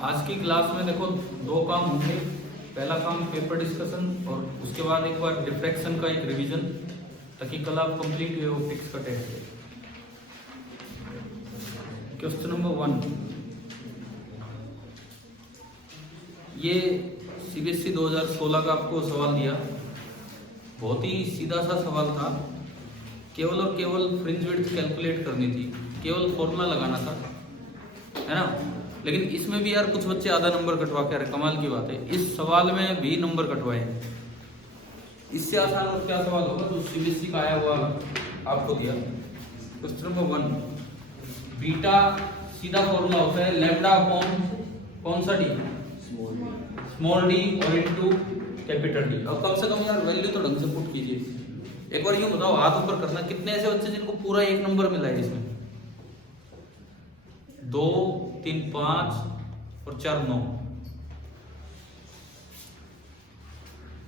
आज की क्लास में देखो दो काम होंगे। पहला काम पेपर डिस्कशन और उसके बाद एक बार डिफ्रैक्शन का एक रिवीजन, ताकि कल आप कंप्लीट हुए वो फिक्स का टेस्ट। क्वेश्चन नंबर 1, ये सीबीएसई 2016 का आपको सवाल दिया। बहुत ही सीधा सा सवाल था, केवल और केवल फ्रिंज विड्थ कैलकुलेट करनी थी, केवल फॉर्मूला लगाना था, है ना। लेकिन इसमें भी यार कुछ बच्चे आधा नंबर कटवा के आ रहे, कमाल की बात है। इस सवाल में भी नंबर कटवाए। इससे आसान और क्या सवाल होगा जो सीबीएसई का आया हुआ आपको दिया। क्वेश्चन नंबर 1, बीटा सीधा फॉर्मूला होता है लैम्डा अपॉन कौन सा डी, स्मॉल डी और इनटू कैपिटल डी। अब कम से कम यार वैल्यू तो ढंग से पुट कीजिए। एक बार यूं बताओ, हाथ ऊपर करना, कितने ऐसे बच्चे जिनको पूरा 1 नंबर मिला है इसमें? 2 3 5 और 4 9,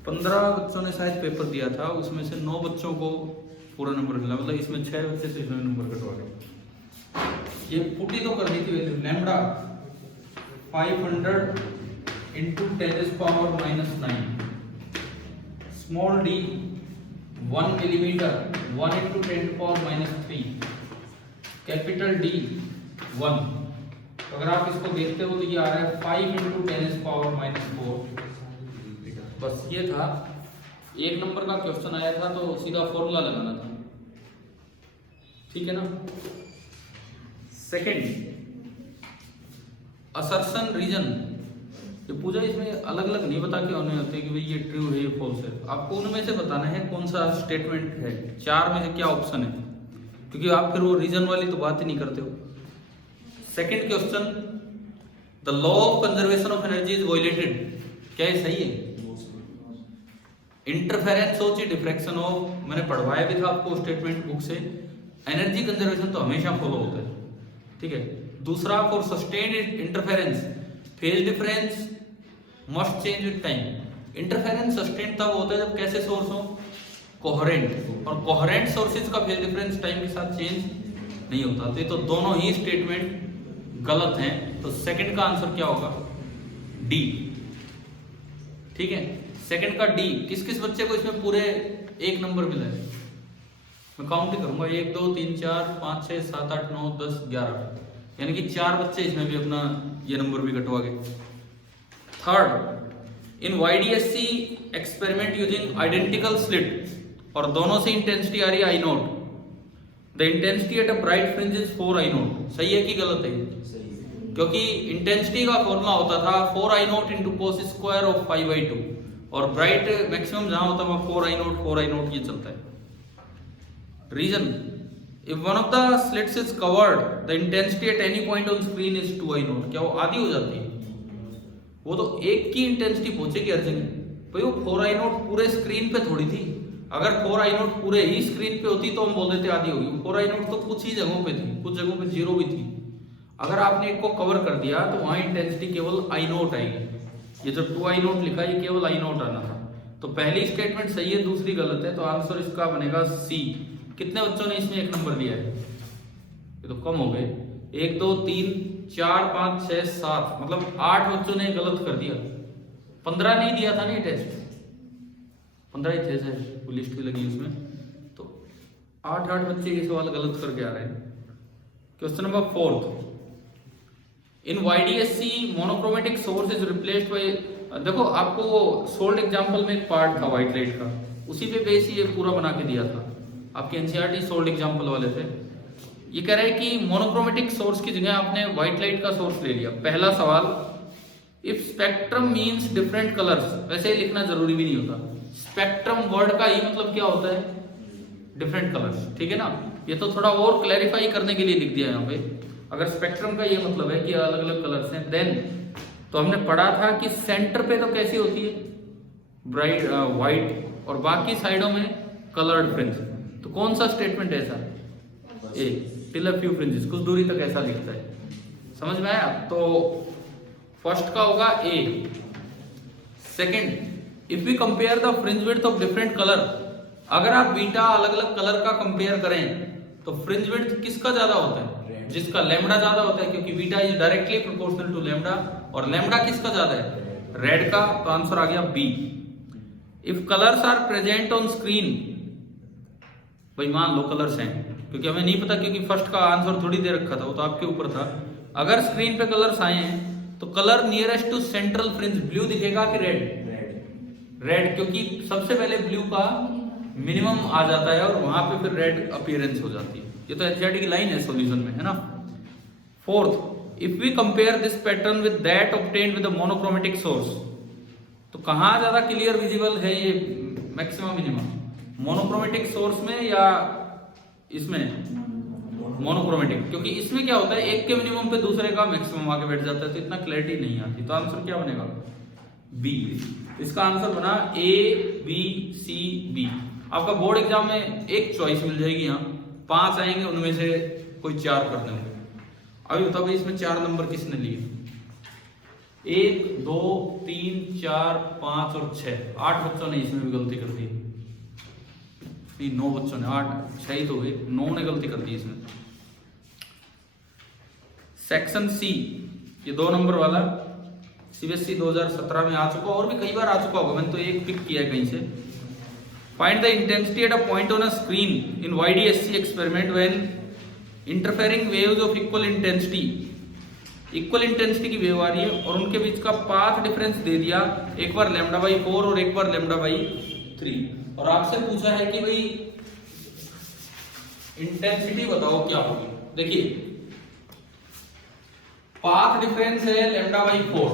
15 बच्चों ने शायद पेपर दिया था, उसमें से 9 बच्चों को पूरा नंबर मिला। मतलब इसमें 6 बच्चे से इसमें नंबर कटवा गए। ये पुटी तो कर दी थी value, lambda 500 into 10⁻⁹, small D 1 millimetre 1 into 10⁻³ capital D 1। तो अगर आप इसको देखते हो तो ये आ रहा है 5 इंटू 10⁻⁴। बस ये था, 1 नंबर का क्वेश्चन आया था तो सीधा फॉर्मूला लगाना था, ठीक है ना। Second, assertion reason. ये पूजा इसमें अलग अलग नहीं बता के होने होते कि भाई ये ट्रू है ये फॉल्स है। आपको उनमें से बताना है कौन सा स्टेटमेंट है, 4 में से क्या ऑप्शन है, क्योंकि आप फिर वो रीजन वाली तो बात ही नहीं करते हो। Second question, the law of conservation of energy is violated. क्या ये सही है? इंटरफेरेंस हो चाहे डिफ्रैक्शन हो, मैंने पढ़वाया भी था आपको स्टेटमेंट बुक से। एनर्जी कंजर्वेशन तो हमेशा फॉलो होता है, ठीक है। दूसरा, for sustained interference phase difference must change with time. Interference sustained तब होता है जब कैसे सोर्स हो, कोहेरेंट, और कोहेरेंट सोर्सेज का फेज डिफरेंस टाइम के साथ चेंज नहीं होता। तो दोनों ही स्टेटमेंट गलत हैं, तो सेकंड का आंसर क्या होगा? डी, ठीक है। सेकंड का डी। किस किस बच्चे को इसमें पूरे 1 नंबर मिला है? मैं काउंट करूंगा, 1 2 3 4 5 6 7 8 9 10 11, यानी कि 4 बच्चे इसमें भी अपना ये नंबर भी कटवा गए। थर्ड, इन YDSC experiment using identical slit, और दोनों से इंटेंसिटी आ रही है I0, the intensity at a bright fringe is 4I0। सही है कि गलत है? क्योंकि इंटेंसिटी का फॉर्मूला होता था 4I0 into cos square of 5/2, और ब्राइट मैक्सिमम जहां होता है 4I0 ये चलता है। Reason, if one of the slits is covered, the intensity at any point on screen is 2I0। क्या वो आधी हो जाती है? वो तो एक की इंटेंसिटी पहुंचेगी हर जगह। भाई वो 4I0 पूरे स्क्रीन पे थोड़ी थी। अगर 4I0 पूरे ही स्क्रीन पे होती तो हम बोल देते आधी होगी। 4I0 तो कुछ ही जगहों पे थी, कुछ जगहों पे 0 भी थी। अगर आपने एक को कवर कर दिया तो वहां इंटेंसिटी केवल I0 आएगी। ये जो 2I0 लिखा है ये केवल I0 आना था। तो पहली स्टेटमेंट सही है, दूसरी गलत है, तो आंसर इसका बनेगा सी। कितने बच्चों ने इसमें 1 नंबर लिया है? ये तो कम हो गए, 1 2 3 4 5 6 7, मतलब 8 बच्चों ने गलत कर दिया। 15 नहीं दिया था ना ये टेस्ट, 15 ही थे, वो लिस्ट भी लगी उसमें। तो 8 बच्चे ये सवाल गलत करके आ रहे हैं। Question number 4, in YDSC monochromatic source is replaced by. देखो आपको वो सोल्ड एग्जांपल में एक पार्ट था व्हाइट लाइट का, उसी पे बेस ये पूरा बना के दिया था। आपके एनसीईआरटी सोल्ड एग्जांपल वाले थे। ये कह रहे हैं कि मोनोक्रोमेटिक सोर्स की जगह आपने व्हाइट लाइट का सोर्स ले लिया। पहला सवाल, if spectrum means different colours, वैसे ही लिखना जरूरी भी नहीं होता। स्पेक्ट्रम वर्ड का ही मतलब क्या होता है? डिफरेंट कलर्स, ठीक है ना। ये तो थोड़ा और क्लैरिफाई करने के लिए लिख दिया यहाँ पे। अगर स्पेक्ट्रम का ये मतलब है कि अलग अलग कलर्स हैं, देन तो हमने पढ़ा था कि सेंटर पे तो कैसी होती है? ब्राइट व्हाइट, और बाकी साइडों में कलर्ड फ्रिंज। तो कौन सा स्टेटमेंट ऐसा? ए, टिल अ फ्यू फ्रिंजेस, कुछ दूरी तक ऐसा लिखता है। समझ में आया? तो फर्स्ट का होगा a. Second, if we compare the fringe width of different colour, अगर आप बीटा अलग अलग कलर का कंपेयर करें तो फ्रिंज विड्थ किसका ज्यादा होता है? जिसका लैम्डा ज्यादा होता है, क्योंकि beta is directly proportional to lambda, और लैम्डा किसका ज्यादा है, रेड का। तो आंसर आ गया B. If colours are present on screen, भाई मान लो कलर्स हैं, क्योंकि हमें नहीं पता, क्योंकि फर्स्ट का आंसर थोड़ी दे रखा था, वो तो आपके ऊपर था। अगर स्क्रीन पे कलर्स आए हैं तो colour nearest to central fringe blue दिखेगा कि रेड? रेड, क्योंकि सबसे पहले ब्लू का मिनिमम आ जाता है और वहां पे फिर रेड अपीयरेंस हो जाती है। ये तो एनसीईआरटी की लाइन है सॉल्यूशन में, है ना। Fourth, if we compare this pattern with that obtained with a monochromatic source, तो कहां ज्यादा क्लियर विजिबल है ये मैक्सिमम मिनिमम, मोनोक्रोमेटिक सोर्स में या इसमें? मोनोक्रोमेटिक, क्योंकि इसमें क्या होता है, एक के मिनिमम पे दूसरे का मैक्सिमम आके बैठ जाता है, तो इतना क्लैरिटी नहीं आती। तो आंसर क्या बनेगा? बी। इसका आंसर बना ए बी सी बी। आपका बोर्ड एग्जाम में एक चॉइस मिल जाएगी, यहाँ 5 आएंगे, उनमें से कोई 4 कर देंगे। अभी बताओ भाई इसमें 4 नंबर किसने लिए? 1 2 3 4 5 और 6, 8 बच्चों ने इसमें भी गलती कर दी। 9 बच्चों ने, 8 6 ही तो हुए, 9 ने गलती कर दी इसमें। सेक्शन सी, ये 2 नंबर वाला सीबीएसई 2017 में आ चुका, और भी कई बार आ चुका होगा, मैंने तो एक पिक किया है कहीं से। Find the intensity at a point on a screen in YDSC experiment when interfering waves of equal intensity. Equal intensity की वेव आ रही है और उनके बीच का पाथ डिफरेंस दे दिया, एक बार λ/4 और एक बार λ/3, और आपसे पूछा है कि भाई इंटेंसिटी बताओ क्या होगी। देखिए पाथ डिफरेंस है λ/4,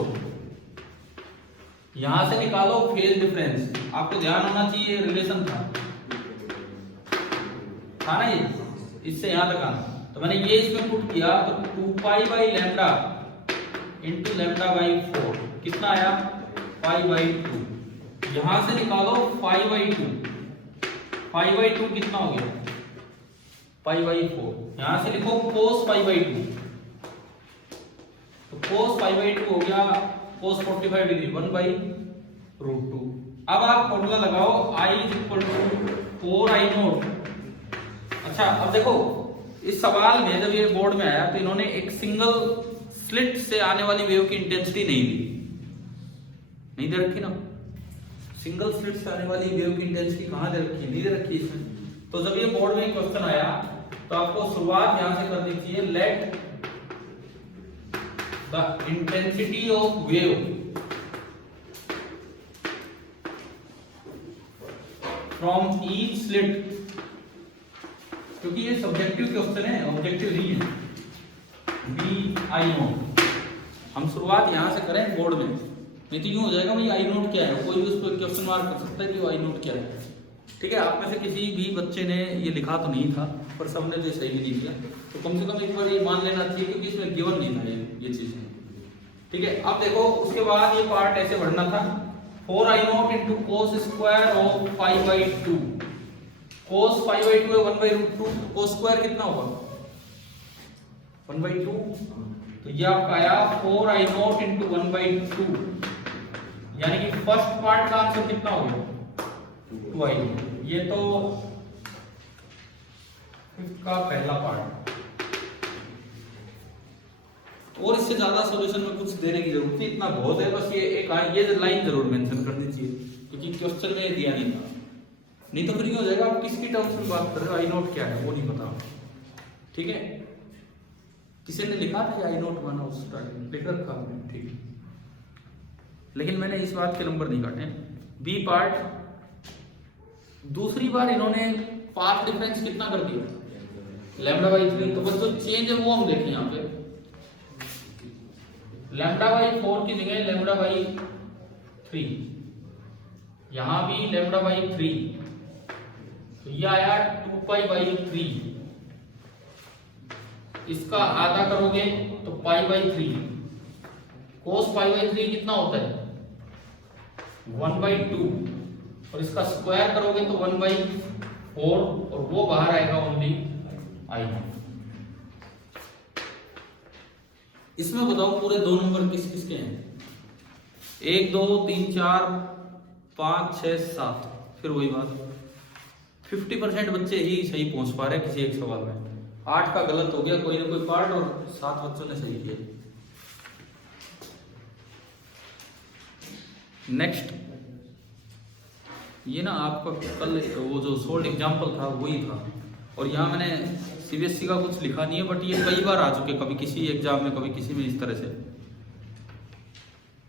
यहां से निकालो फेज डिफरेंस। आपको ध्यान होना चाहिए रिलेशन था ना, ये इससे यहां तक आना, तो मैंने ये इसमें पुट किया, तो 2π/λ इंटू λ/4 कितना आया? π/2। यहां से निकालो π/2, π/2 कितना हो गया? π/4। यहां से लिखो cos π/2, तो cos π/2 हो गया cos 45 डिग्री 1/√2। अब आप फॉर्मूला लगाओ I = 4I0। अच्छा अब देखो इस सवाल में जब ये बोर्ड में आया तो इन्होंने एक सिंगल स्लिट से आने वाली वेव की इंटेंसिटी नहीं दे रखी ना। सिंगल स्लिट से आने वाली वेव की इंटेंसिटी कहां दे रखी है? नहीं दे रखी इसमें। तो जब ये बोर्ड में क्वेश्चन आया तो आपको शुरुआत यहां से करनी चाहिए, let the intensity of wave from each slit, क्योंकि ये सब्जेक्टिव क्वेश्चन है, ऑब्जेक्टिव नहीं है। BI0 हम शुरुआत यहां से करें बोर्ड में, नहीं तो यूं हो जाएगा भाई I0 क्या है, कोई भी उस पर क्वेश्चन मार्क कर सकता है कि वो I0 क्या है। ठीक है, आप में से किसी भी बच्चे ने ये लिखा तो नहीं था, पर सबने जो सही भी नहीं दिया, तो कम से कम एक बार ये मान लेना चाहिए, क्योंकि इसमें गिवन नहीं था ये चीजें। ठीक है, अब देखो उसके बाद ये पार्ट ऐसे बढ़ना था, 4I0 into cos square of π/2। cos π/2 है 1/√2, cos स्क्वायर कितना होगा? 1/2। तो ये आपका आया 4I0 इंटू 1/2, यानी कि फर्स्ट पार्ट का आंसर कितना हो गया? 2I0। ये तो इसका पहला पार्ट, और इससे ज्यादा सॉल्यूशन में कुछ देने की जरूरत नहीं, इतना बहुत है। बस ये लाइन जरूर मेंशन करनी चाहिए, क्योंकि क्वेश्चन में दिया नहीं था, नहीं तो फिर हो जाएगा आप किसकी टर्म्स में बात कर रहे हो, I0 क्या है वो नहीं पता। ठीक है, किसी ने लिखा था I0 माना उस स्टार्टिंग लिख रखा आपने, ठीक है, लेकिन मैंने इस बात के नंबर नहीं काटे। बी पार्ट, दूसरी बार इन्होंने पाथ डिफरेंस कितना कर दिया? λ/3। तो बस जो चेंज है वो हम देखें यहाँ पे, λ/4 की जगह λ/3, यहां भी λ/3, तो ये आया 2π/3। इसका आधा करोगे तो π/3, cos π/3 कितना होता है? 1/2, और इसका स्क्वायर करोगे तो 1/4, और वो बाहर आएगा ओनली I0। इसमें बताओ पूरे 2 नंबर किस किस के हैं? 1 2 3 4 5 6 7। फिर वही बात, 50% बच्चे ही सही पहुंच पा रहे हैं किसी एक सवाल में। 8 का गलत हो गया कोई ना कोई पार्ट और 7 बच्चों ने सही किया। नेक्स्ट, ये ना आपका कल वो जो सोल्ड एग्जाम्पल था वही था, और यहाँ मैंने सीबीएसई का कुछ लिखा नहीं है, बट ये कई बार आ चुके, कभी किसी एग्जाम में कभी किसी में, इस तरह से।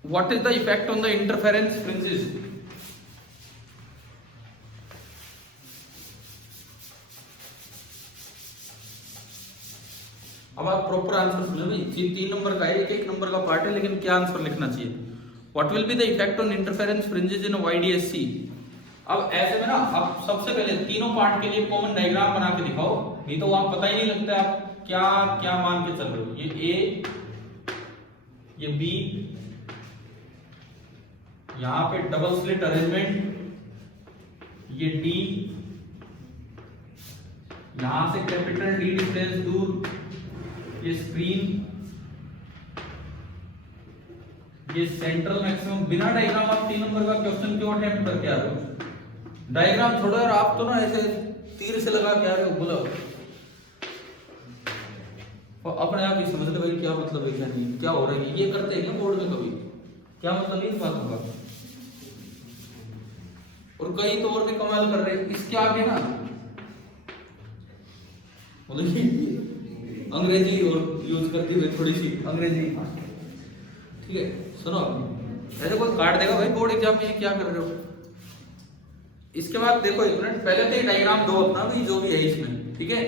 What is the effect on the interference fringes? अब आप प्रॉपर आंसर सुनो भाई, 3 नंबर का है, एक नंबर का पार्ट है, लेकिन क्या आंसर लिखना चाहिए? What will be the effect on interference fringes in YDSC? अब ऐसे में ना आप सबसे पहले तीनों पार्ट के लिए कॉमन डायग्राम बना के दिखाओ, नहीं तो वहां पता ही नहीं लगता है आप क्या क्या मान के चल रहे हो। ये ए, ये बी, यहां पे डबल स्लिट अरेंजमेंट, ये डी, यहां से कैपिटल डी डिस्टेंस दूर, ये स्क्रीन, ये सेंट्रल मैक्सिमम। बिना डायग्राम आप 3 नंबर का क्वेश्चन क्यों अटेम्प्ट करके आ रहे हो? डायग्राम छोड़ो यार, आप तो ना ऐसे तीर से लगा के आ रहे हो, बोलो और अपने आप ही समझते भाई क्या मतलब है क्या नहीं, क्या हो रहा है। ये करते हैं क्या बोर्ड में कभी? क्या मतलब है इस बात का? और कई तो और भी कमाल कर रहे हैं इसके आगे ना, मतलब अंग्रेजी और यूज करते हुए थोड़ी सी अंग्रेजी। ठीक है, सुनो, ऐसे कोई काट देगा भाई बोर्ड एग्जाम में, क्या कर रहे हो? इसके बाद देखो एक मिनट, पहले तो ये डायग्राम दो अपना भी जो भी है इसमें, ठीक है।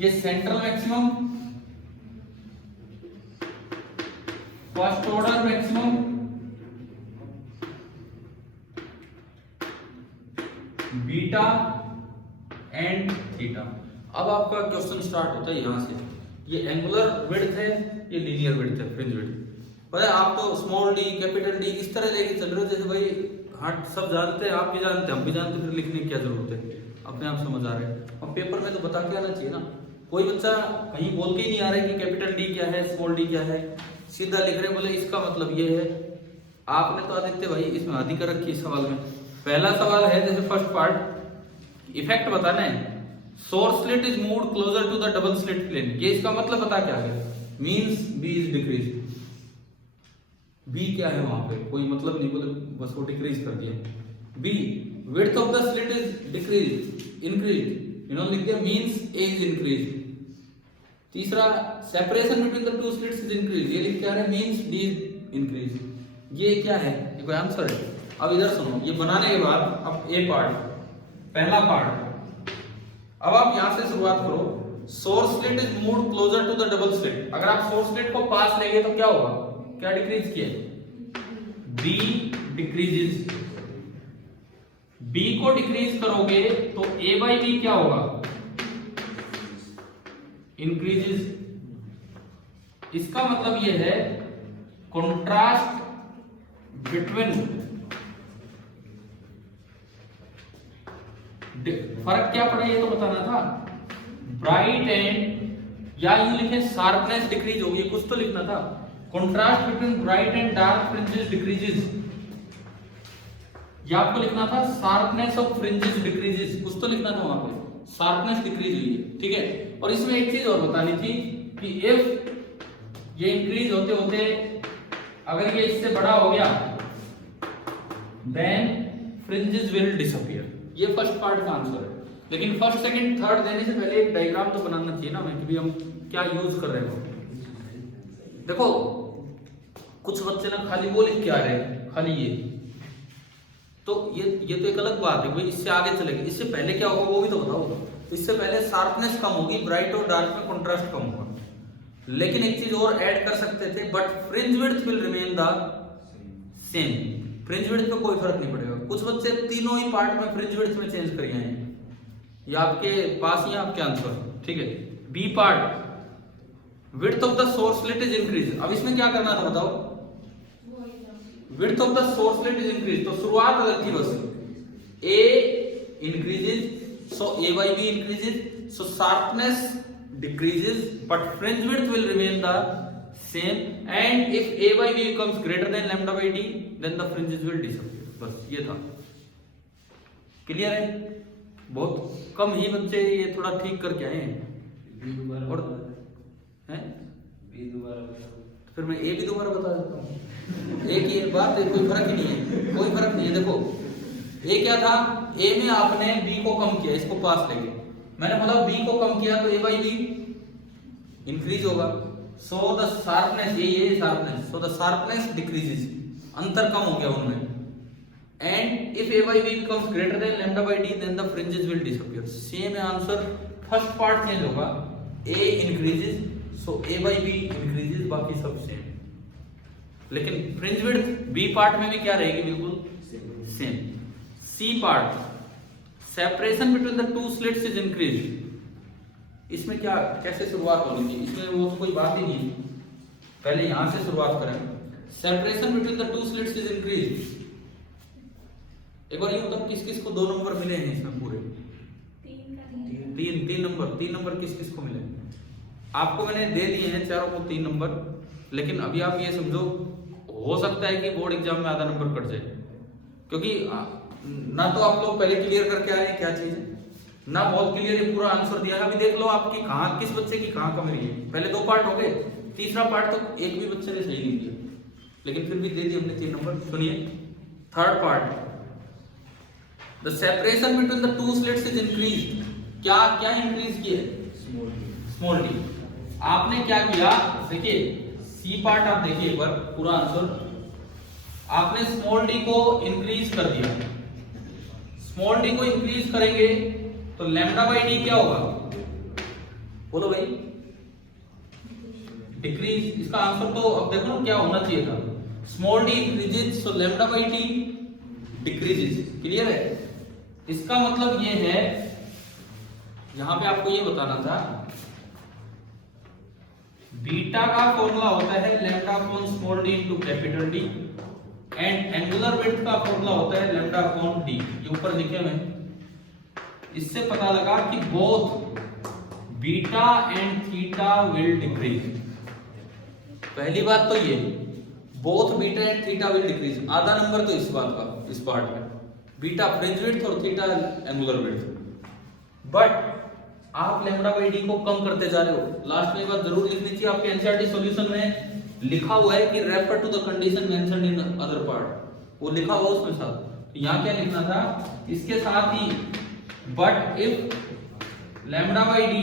ये central maximum, first order maximum, beta and theta. अब आपका क्वेश्चन स्टार्ट होता है यहां से। ये एंगुलर विड्थ है, ये लीनियर विड्थ है, फ्रिंज विड्थ। पता है आप तो स्मॉल डी कैपिटल डी इस तरह लेके चल रहे हो जैसे भाई हाँ सब जानते हैं, आप भी जानते हैं, हम भी जानते, फिर लिखने की क्या जरूरत है, अपने आप समझ आ रहे हैं। और पेपर में तो बता के आना चाहिए ना, कोई बच्चा कहीं बोल के ही नहीं आ रहा है कि कैपिटल डी क्या है, स्मॉल डी क्या है, सीधा लिख रहे बोले इसका मतलब ये है। आपने तो आदित्य भाई इसमें आदि कर रखी है सवाल में। पहला सवाल है जैसे फर्स्ट पार्ट, इफेक्ट बताना है, source slit is moved closer to the double slit plane. ये इसका मतलब बता क्या है, means B is decrease. B क्या है वहां पे, कोई मतलब नहीं, बोले बस वो डिक्रीज कर दिया। B, width of the slit is decrease, increase, इन्होंने लिख दिया मींस ए इज इंक्रीज। तीसरा, separation between the two slits is increase, ये लिख क्या है, मींस डी इज इंक्रीज। ये क्या है, ये कोई आंसर है? अब इधर सुनो, ये बनाने के बाद अब ए पार्ट, पहला पार्ट, अब आप यहां से शुरुआत करो। Source slit is moved closer to the double slit. अगर आप सोर्स स्लिट को पास लेंगे तो क्या होगा, क्या डिक्रीज किया, बी डिक्रीजेस। बी को डिक्रीज करोगे तो ए बाई बी क्या होगा, इंक्रीजेस। इसका मतलब यह है कॉन्ट्रास्ट बिटवीन, फर्क क्या पड़ा ये तो बताना था, ब्राइट एंड, या यूं लिखे शार्पनेस डिक्रीज होगी, कुछ तो लिखना था। Contrast between bright and dark fringes decreases, या आपको लिखना था शार्पनेस ऑफ फ्रिंजेस डिक्रीजेस, कुछ तो लिखना था वहां पे, शार्पनेस डिक्रीज हुई है, ठीक है। और इसमें एक चीज और बतानी थी कि इफ ये इंक्रीज होते होते अगर ये इससे बड़ा हो गया देन फ्रिंजेस विल डिसअपीयर। ये फर्स्ट पार्ट का आंसर है, लेकिन फर्स्ट सेकंड थर्ड देने से पहले एक डायग्राम तो बनाना चाहिए ना हमें कि हम क्या यूज कर रहे हो। देखो कुछ बच्चे ना खाली वो लिख के आ रहे हैं, खाली ये, तो ये तो एक अलग बात है भाई, इससे आगे चलेगी। इससे पहले क्या होगा वो भी तो बताओ। इससे पहले शार्पनेस कम होगी, ब्राइट और डार्क में कंट्रास्ट कम होगा, लेकिन एक चीज और ऐड कर सकते थे, but fringe width will remain the same. Fringe width में कोई फर्क नहीं पड़ेगा। कुछ बच्चे तीनों ही पार्ट में फ्रिंज विड्थ में चेंज करिए हैं, ये आपके पास ही आपके आंसर, ठीक है। B part, width of the source slit is increase. अब इसमें क्या करना था बताओ, width of the source slit is increase, तो शुरुआत अलग थी बस, A increases so A by B increases so sharpness decreases but fringe width will remain the same, and if a by b becomes greater than lambda by d then the fringes will disappear। बस ये था, clear है। बहुत कम ही बच्चे ये थोड़ा ठीक करके आए हैं, और हैं फिर मैं ए भी दोबारा बता देता हूँ। ए की एक बात है, कोई फर्क ही नहीं है, कोई फर्क नहीं है। देखो ए क्या था, ए में आपने बी को कम किया, इसको पास लेके मैंने बोला बी को कम किया तो ए बाई बी इंक्रीज होगा। सो द शार्पनेस, ये sharpness, so the sharpness decreases, अंतर कम हो गया उनमें। And if a by b becomes greater than lambda by d then the fringes will disappear. Same answer, first part change होगा, a increases so A by b increases, बाकी सब same. लेकिन fringe width B part में भी क्या रहेगी, बिल्कुल same. C part, separation between the two slits is increase. इसमें क्या कैसे शुरुआत होनी थी, इसमें वो तो कोई बात ही नहीं है, पहले यहां से शुरुआत करें। Separation between the two slits is increase. एक बार ये बताओ किस किस को 2 नंबर मिले हैं इसमें पूरे? तीन नंबर किस किस को मिले? आपको मैंने दे दिए हैं चारों को 3 नंबर, लेकिन अभी आप ये समझो हो सकता है कि बोर्ड एग्जाम में आधा नंबर कट जाए, क्योंकि ना तो आप लोग पहले क्लियर करके आए हैं क्या चीज है, ना बहुत क्लियर ये पूरा आंसर दिया है। अभी देख लो आपकी कहां, किस बच्चे की कहां कमी है। पहले 2 पार्ट हो गए, तीसरा पार्ट तो एक भी बच्चे ने सही नहीं दिया, लेकिन फिर भी दे दिए हमने 3 नंबर। सुनिए third part, the separation between the two slits is increase. क्या क्या इंक्रीज किया? Small D. आपने क्या किया, देखिए सी पार्ट आप देखिए एक बार पूरा आंसर, आपने स्मॉल डी को इंक्रीज कर दिया। स्मॉल डी को इंक्रीज करेंगे तो लैम्डा बाई डी क्या होगा, बोलो भाई? डिक्रीज। इसका आंसर तो अब देखो ना क्या होना चाहिए था, small D increases so lambda by D decreases. Clear है? इसका मतलब ये है, यहां पे आपको ये बताना था, बीटा का फॉर्मूला होता है lambda upon small D into capital D, and angular width का फॉर्मूला होता है लैम्डा अपॉन डी। ये ऊपर लिखे हुए हैं। इससे पता लगा कि both beta and theta will decrease. पहली बात तो ये, both beta and theta will decrease. आधा नंबर तो इस बात का, इस पार्ट में, बीटा फ्रिंज विड्थ और थीटा एंगुलर विड्थ। बट आप लैम्डा बाई डी को कम करते जा रहे हो। लास्ट में एक बात जरूर लिखनी चाहिए, आपके एनसीईआरटी सॉल्यूशन में लिखा हुआ है कि refer to the condition mentioned in other part, वो लिखा हुआ उसमें साथ। तो यहाँ क्या लिखना था, इसके साथ ही but if lambda by d,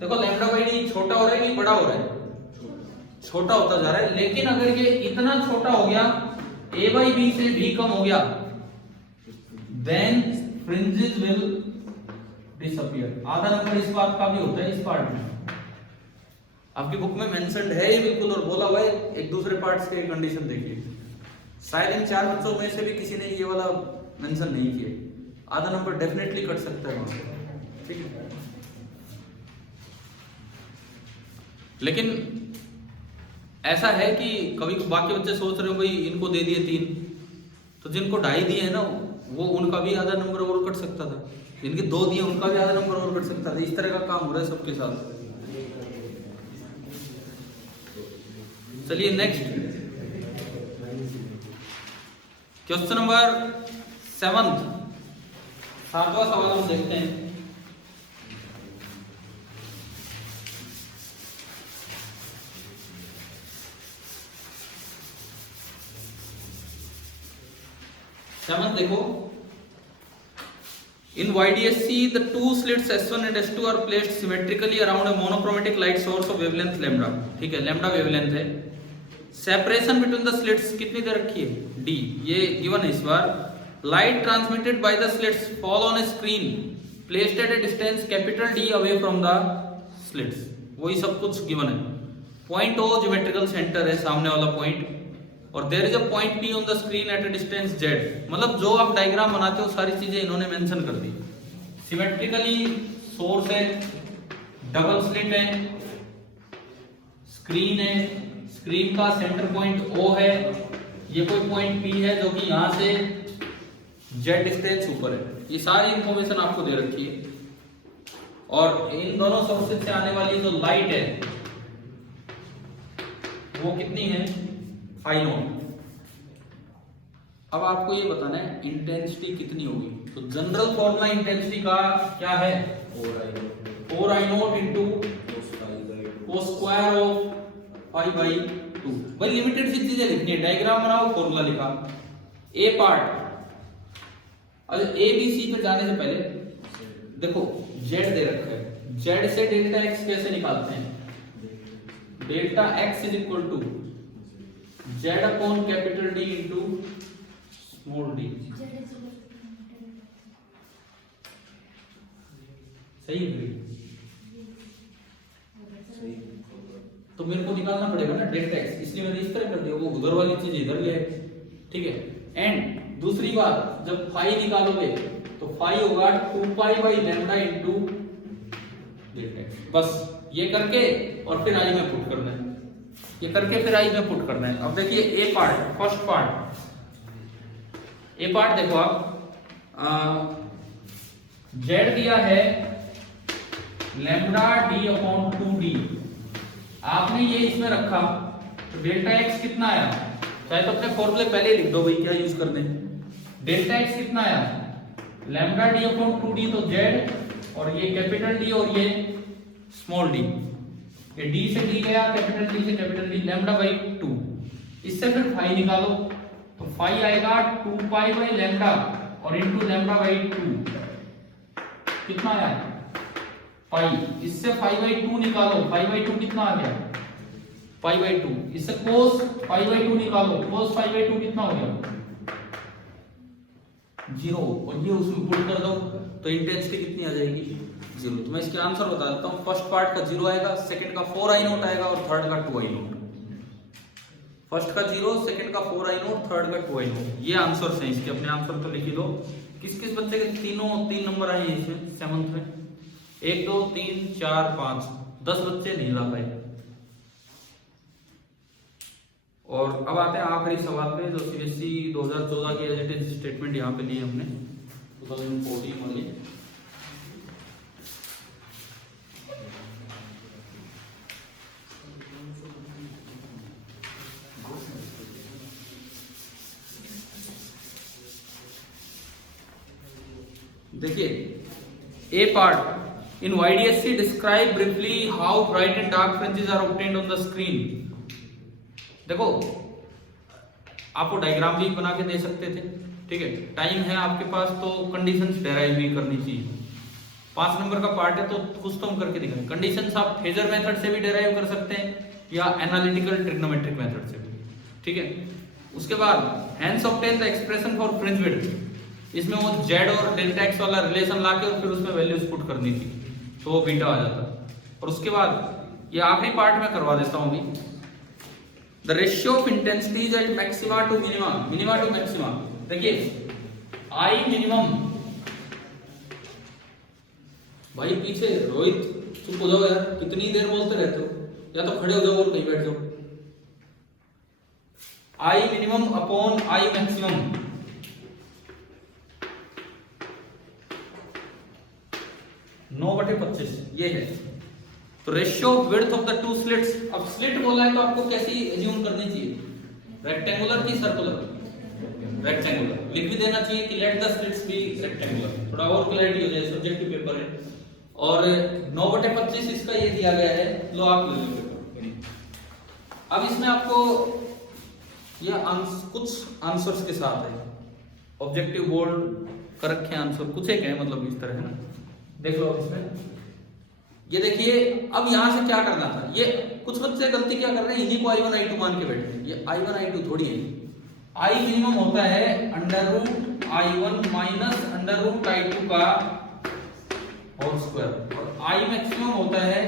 देखो लैम्डा बाई डी छोटा हो रहा है कि बड़ा हो रहा है? छोटा होता जा रहा है। लेकिन अगर ये इतना छोटा हो गया, ए बाई बी से भी कम हो गया, देन फ्रिंजेस विल डिसअपीयर। आधा नंबर इस बात का भी होता है, इस पार्ट में आपकी बुक में मेंशन्ड है ही बिल्कुल, और बोला हुआ है एक दूसरे पार्ट्स के कंडीशन देखिए। शायद इन 4 बच्चों में से भी किसी ने ये वाला मेंशन नहीं किया। आधा नंबर डेफिनेटली कट सकता है वहां से, ठीक है? लेकिन ऐसा है कि कभी बाकी बच्चे सोच रहे हो भाई इनको दे दिए 3, तो जिनको 2.5 दिए है ना, वो उनका भी आधा नंबर और कट सकता था, जिनके 2 दिए उनका भी आधा नंबर और कट सकता था। इस तरह का काम हो रहा है सबके साथ। चलिए नेक्स्ट क्वेश्चन नंबर 7, 7वां सवाल हम देखते हैं। सेवन देखो, in YDSC the two slits S1 and S2 are placed symmetrically around a monochromatic light source of wavelength lambda। ठीक है, लैम्डा वेवलेंथ है। सेपरेशन बिटवीन द स्लिट्स कितनी दे रखी है? D। ये गिवन है इस बार। Light transmitted by the slits fall on a screen placed at a distance capital D away from the slits. वही सब कुछ गिवन है। पॉइंट O ज्योमेट्रिकल सेंटर है, सामने वाला पॉइंट, और there is a point P on the screen at a distance Z। मतलब जो आप डायग्राम बनाते हो सारी चीजें इन्होंने मेंशन कर दी। सिमेट्रिकली सोर्स है, डबल स्लिट है, स्क्रीन है, स्क्रीन का सेंटर पॉइंट O है, ये कोई पॉइंट P है जो कि यहां से Z डिस्टेंस ऊपर है। ये सारी इंफॉर्मेशन आपको दे रखी है। और इन दोनों सोर्सेज से आने वाली जो लाइट है वो कितनी है? I not. अब आपको ये बताना है इंटेंसिटी कितनी होगी। तो जनरल फॉर्मूला इंटेंसिटी का क्या है? 4I not into cos square of pi by 2। भाई लिमिटेड सी चीजें लिखनी है, डायग्राम बनाओ, फॉर्मूला लिखा। ए पार्ट, अरे ए बी सी पे जाने से पहले देखो z दे रखा है, z से डेल्टा x कैसे निकालते हैं? Delta x is equal to z upon capital D into small d। सही है? तो मेरे को निकालना पड़ेगा ना डेल्टा x, इसलिए मैंने इस तरह कर दिया, वो उधर वाली चीज इधर ले आई, ठीक है। एंड दूसरी बात, जब फाई निकालोगे तो फाई होगा 2 pi by lambda into delta x। बस ये करके और फिर आई में पुट करना है, ये करके फिर आई में पुट करना है। अब देखिए ए पार्ट, फर्स्ट पार्ट, ए पार्ट देखो आप, z दिया है लैम्डा d अपॉन 2d, आपने ये इसमें रखा तो डेल्टा x कितना आया? चाहे तो अपने फॉर्मूले पहले ही लिख दो भाई, क्या यूज करने। डेल्टा x कितना आया? लैम्डा d अपॉन 2d, तो z और ये कैपिटल D और ये स्मॉल d, ये d से d गया, कैपिटल D से कैपिटल D, लैम्डा बाई 2। इससे फिर फाई निकालो तो फाई आएगा 2 पाई बाई लैम्डा और इनटू लैम्डा बाई 2, कितना आया? पाई। इससे पाई बाई 2 निकालो, पाई बाई 2 कितना आ गया? Pi by 2। इससे कोस पाई बाई 2 निकालो, कोस पाई बाई 2 कितना हो गया? 0। और ये उसमें पुट कर दो तो इंटेंसिटी कितनी आ जाएगी? 0। तो मैं इसके आंसर बता देता हूँ। फर्स्ट पार्ट का 0 आएगा, सेकंड का 4 आई नोट आएगा और थर्ड का 2 आई नोट। फर्स्ट का 0, सेकंड का 4 आई नोट, थर्ड का 2 आई नोट। ये आंसर हैं इसके, अपने आंसर तो लिख ही दो। किस किस बच्चे के तीनों 3 नंबर आए हैं इसमें 7th में? 1 2 3 4 5 10 बच्चे नहीं ला पाए। और अब आते हैं आखिरी सवाल पे, जो सीबीएसई 2014 की एज इट इज स्टेटमेंट यहाँ पे ली हमने 2014 वाली। देखिए ए part, in YDSC describe briefly how bright and dark fringes are obtained on the screen। देखो आपको डायग्राम भी बना के दे सकते थे, ठीक है। टाइम है आपके पास तो कंडीशंस डेराइव भी करनी चाहिए। 5 नंबर का पार्ट है तो कुछ तो हम करके दिखाएंगे। कंडीशंस आप फेजर मेथड से भी डेराइव कर सकते हैं या एनालिटिकल ट्रिग्नोमेट्रिक मेथड से भी, ठीक है। उसके बाद hence obtain the expression for fringe width, इसमें वो z और डेल्टा x वाला रिलेशन लाके और फिर उसमें वैल्यूज पुट करनी थी तो वो बीटा आ जाता। और उसके बाद ये आखिरी पार्ट में करवा देता हूं अभी, the ratio of intensities at maxima to minima, minima to maxima. देखिए आई मिनिमम, भाई पीछे रोहित चुप हो जाओ यार, कितनी देर बोलते रहते हो, या तो खड़े हो जाओ और कहीं बैठ जाओ। I minimum upon I maximum, 9/25 ये है। तो ratio of width of the two slits, अब स्लिट बोला है तो आपको कैसी एज्यूम करनी चाहिए? रेक्टेंगुलर की सर्कुलर? रेक्टेंगुलर। लिख भी देना चाहिए कि let the slits B rectangular, थोड़ा और क्लैरिटी हो जाए, सब्जेक्टिव पेपर है। और 9/25 इसका ये दिया गया है, लो आप ले लो पेपर। अब इसमें आपको ये कुछ आंसर्स के साथ है, ऑब्जेक्टिव बोल्ड कर रखे आंसर, कुछ एक है मतलब इस तरह है ना, देख लो इसमें। ये देखिए अब यहां से क्या करना था, ये कुछ बच्चे गलती क्या कर रहे हैं, इन्हीं को I1 I2 मान के बैठे हैं। ये I1 I2 थोड़ी है, I मिनिमम होता है √I1 माइनस √I2 का होल स्क्वायर, और I मैक्सिमम होता है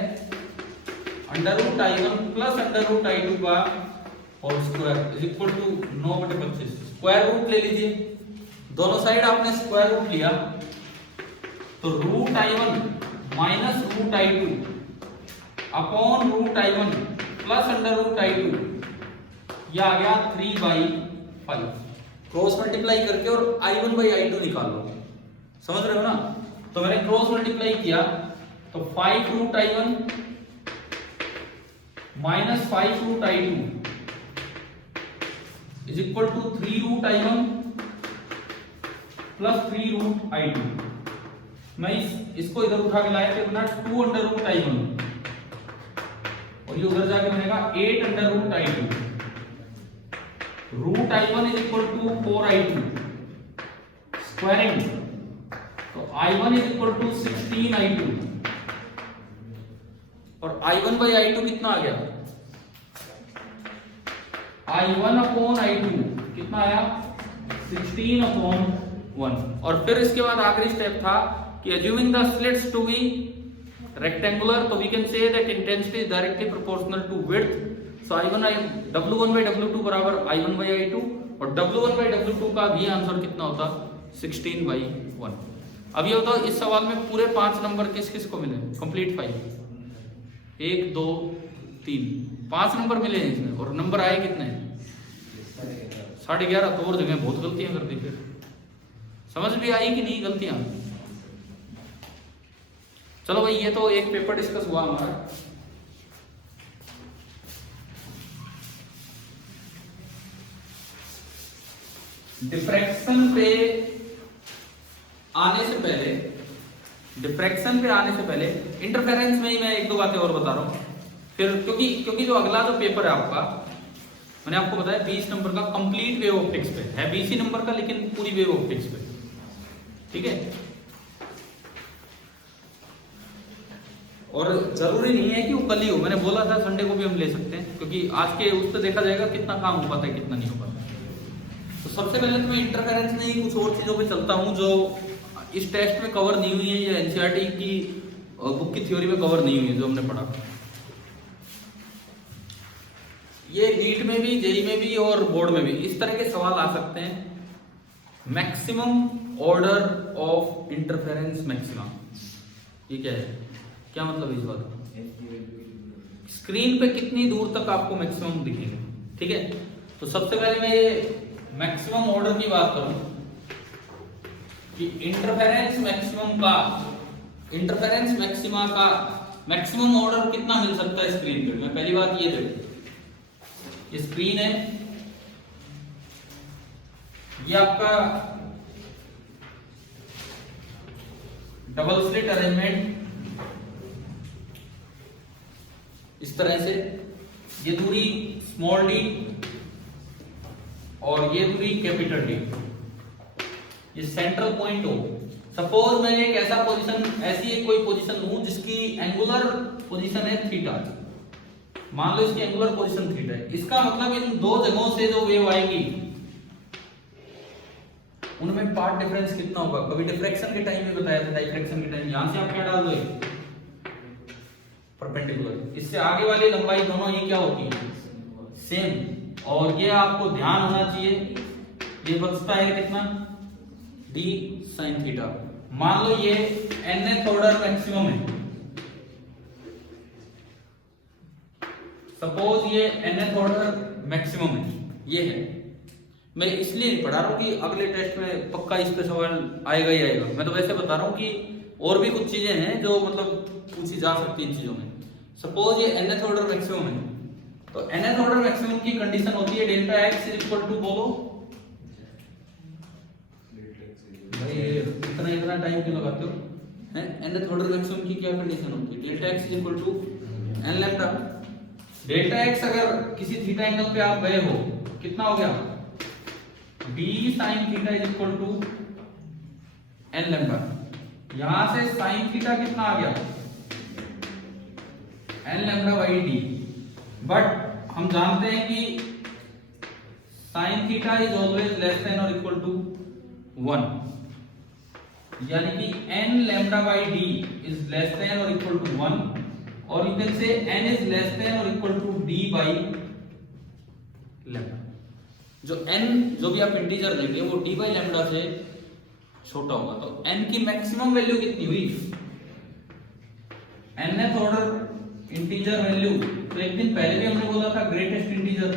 √I1 प्लस √I2 का whole square is equal to 9/25। Square root ले लीजिए, दोनों साइड आपने स्क्वायर रूट लिया तो √I1 minus √I2 upon √I1 plus √I2, ये आ गया 3/5। क्रॉस मल्टीप्लाई करके और I1/I2 निकालो, समझ रहे हो ना। तो मैंने क्रॉस मल्टीप्लाई किया तो 5√I1 minus 5√I2 is equal to 3√I1 plus 3√I2। मैं इसको इधर उठा के लाया तो बना 2 √I1 और ये उधर जाके बनेगा 8 under root I2, root I1 is equal to 4I2 squaring, तो I1 is equal to 16I2 और I1 बाई I2 कितना आ गया, I1 अपॉन I2 कितना आया 16/1। और फिर इसके बाद आखिरी स्टेप था कि assuming the slits to be rectangular, so we can say that intensity is directly proportional to width, so W1 by W2 बराबर I1 by I2 और W1 by W2 का भी आंसर कितना होता 16/1। अब ये बताओ इस सवाल में पूरे 5 नंबर किस किस को मिले, कंप्लीट 5, 1 2 3 5 नंबर मिले हैं इसमें और नंबर आए कितने 11.5। तो और जगह बहुत गलतियां कर दी, फिर समझ भी आई कि नहीं गलतियां। चलो भाई ये तो एक पेपर डिस्कस हुआ हमारा। डिफ्रैक्शन पे आने से पहले इंटरफेरेंस में ही मैं 1-2 बातें और बता रहा हूं, फिर क्योंकि जो अगला जो पेपर है आपका, मैंने आपको बताया 20 नंबर का कंप्लीट वेव ऑप्टिक्स पे है, 20 ही नंबर का लेकिन पूरी वेव ऑप्टिक्स पे, ठीक है। और जरूरी नहीं है कि वो कल ही हो, मैंने बोला था संडे को भी हम ले सकते हैं, क्योंकि आज के उससे देखा जाएगा कितना काम हो पाता है कितना नहीं हो पाता। तो सबसे पहले तो मैं इंटरफेरेंस में ही कुछ और चीजों पे चलता हूं जो इस टेस्ट में कवर नहीं हुई है या एनसीईआरटी की बुक की थ्योरी में कवर नहीं हुई है, जो हमने पढ़ा। ये नीट में भी, जेई में भी और बोर्ड में भी इस तरह के सवाल आ सकते हैं। Maximum order of interference maxima, ये क्या है, क्या मतलब है इस बात का, स्क्रीन पे कितनी दूर तक आपको मैक्सिमम दिखेगा, ठीक है। तो सबसे पहले मैं ये मैक्सिमम ऑर्डर की बात करूं कि इंटरफेरेंस मैक्सिमा का मैक्सिमम ऑर्डर कितना मिल सकता है स्क्रीन पे। मैं पहली बात ये देखो, ये स्क्रीन है, ये आपका डबल स्लिट अरेंजमेंट इस तरह से, ये दूरी स्मॉल डी और ये दूरी कैपिटल डी, ये सेंट्रल पॉइंट हो। सपोज मैं एक ऐसा पोजीशन, ऐसी एक कोई पोजीशन लूं जिसकी एंगुलर पोजीशन है थीटा, मान लो इसकी एंगुलर पोजीशन थीटा है। इसका मतलब इन दो जगहों से जो वेव आएगी उनमें पाथ डिफरेंस कितना होगा। कभी डिफ्रैक्शन के टाइम में बताया था, डाइफ्रैक्शन के टाइम यहां से आप क्या डाल दो परपेंडिकुलर, इससे आगे वाली लंबाई दोनों ये क्या होती है सेम। और ये आपको ध्यान होना चाहिए, ये बचता है कितना d sin थीटा। मान लो ये nth ऑर्डर मैक्सिमम है, सपोज ये nth ऑर्डर मैक्सिमम है, ये है। मैं इसलिए नहीं पढ़ा रहा हूं कि अगले टेस्ट में पक्का इस पे सवाल आएगा ही आएगा, मैं तो वैसे बता रहा हूं कि और भी कुछ चीजें हैं जो मतलब पूछी जा सकती है इन चीजों में। सपोज ये nth ऑर्डर मैक्सिमम है, तो nth ऑर्डर मैक्सिमम की कंडीशन होती है delta x is equal to, बोलो भाई इतना टाइम क्यों लगाते हो, nth ऑर्डर मैक्सिमम की क्या कंडीशन होती है, delta x is equal to n lambda. Delta x अगर किसी थीटा एंगल पे आप गए हो, कितना हो गया d sin theta is equal to n lambda. यहां से sin थीटा कितना आ गया n lambda by d। But हम जानते हैं कि sin theta is always less than or equal to 1, यानी कि n lambda by d is less than or equal to 1, और you can say n is less than or equal to d by lambda. जो n जो भी आप integer लेंगे वो d by lambda से छोटा होगा। तो n की मैक्सिमम वैल्यू कितनी हुई, nth ऑर्डर इंटीजर वैल्यू। तो एक दिन पहले भी हमने बोला था ग्रेटेस्ट इंटीजर,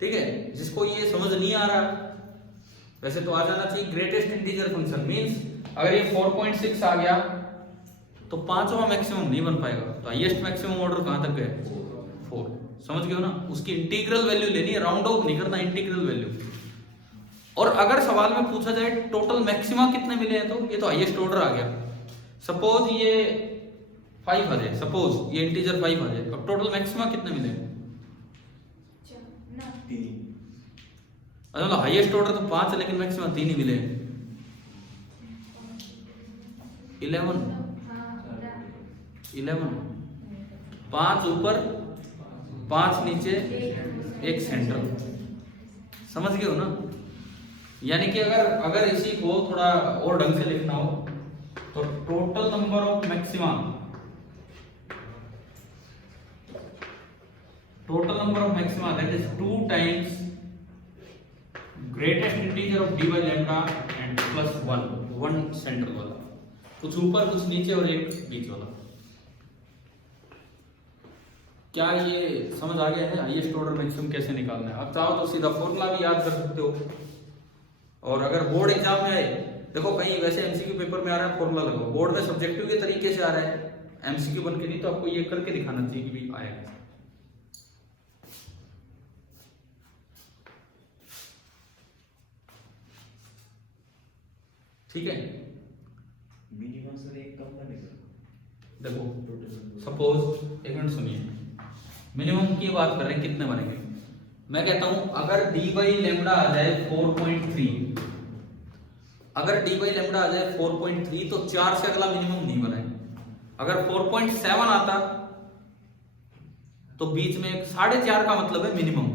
ठीक है। जिसको ये समझ नहीं आ रहा वैसे तो आ जाना चाहिए। ग्रेटेस्ट इंटीजर फंक्शन मींस अगर ये 4.6 आ गया तो पांचवा मैक्सिमम नहीं बन पाएगा, तो हाईएस्ट मैक्सिमम ऑर्डर कहां तक गए 4। समझ गए हो ना, उसकी इंटीग्रल वैल्यू लेनी है, राउंड ऑफ नहीं करना, इंटीग्रल वैल्यू। और अगर सवाल में पूछा जाए टोटल मैक्सिमा कितने मिले हैं, तो ये तो हाईएस्ट ऑर्डर आ गया। सपोज ये 5 आ जाए, सपोज ये इंटीजर 5 आ जाए, अब टोटल मैक्सिमा कितने मिले? मतलब हाईएस्ट ऑर्डर तो 5 है लेकिन मैक्सिमा 3 ही मिले। 11 5 ऊपर 5 नीचे, एक सेंट्रल। समझ गए हो ना? यानी कि अगर इसी को थोड़ा और ढंग से लिखना हो तो total number of maxima, that is 2 times greatest integer of dy lambda and plus 1 central वाला, कुछ ऊपर कुछ नीचे और एक बीच वाला। क्या ये समझ आ गया है? हाईएस्ट ऑर्डर मैक्सिमम कैसे निकालना है? अब चाहो तो सीधा फॉर्मूला भी याद कर सकते हो। और अगर बोर्ड एग्जाम में आए, देखो कहीं वैसे एमसीक्यू पेपर में आ रहा है फॉर्मूला लगाओ, बोर्ड में सब्जेक्टिव के तरीके से आ रहा है, एमसीक्यू बन के नहीं, तो आपको ये करके दिखाना चाहिए कि भी आएगा। ठीक है, मिनिमम से एक कम बनेगा। देखो सपोज एक मिनट सुनिए, मिनिमम की बात कर रहे हैं, कितने बनेंगे? मैं कहता हूं अगर dy लैम्डा आ जाए 4.3, अगर dy लैम्डा आ जाए 4.3 तो 4 से अगला मिनिमम नहीं बना है। अगर 4.7 आता तो बीच में 4.5 का मतलब है मिनिमम,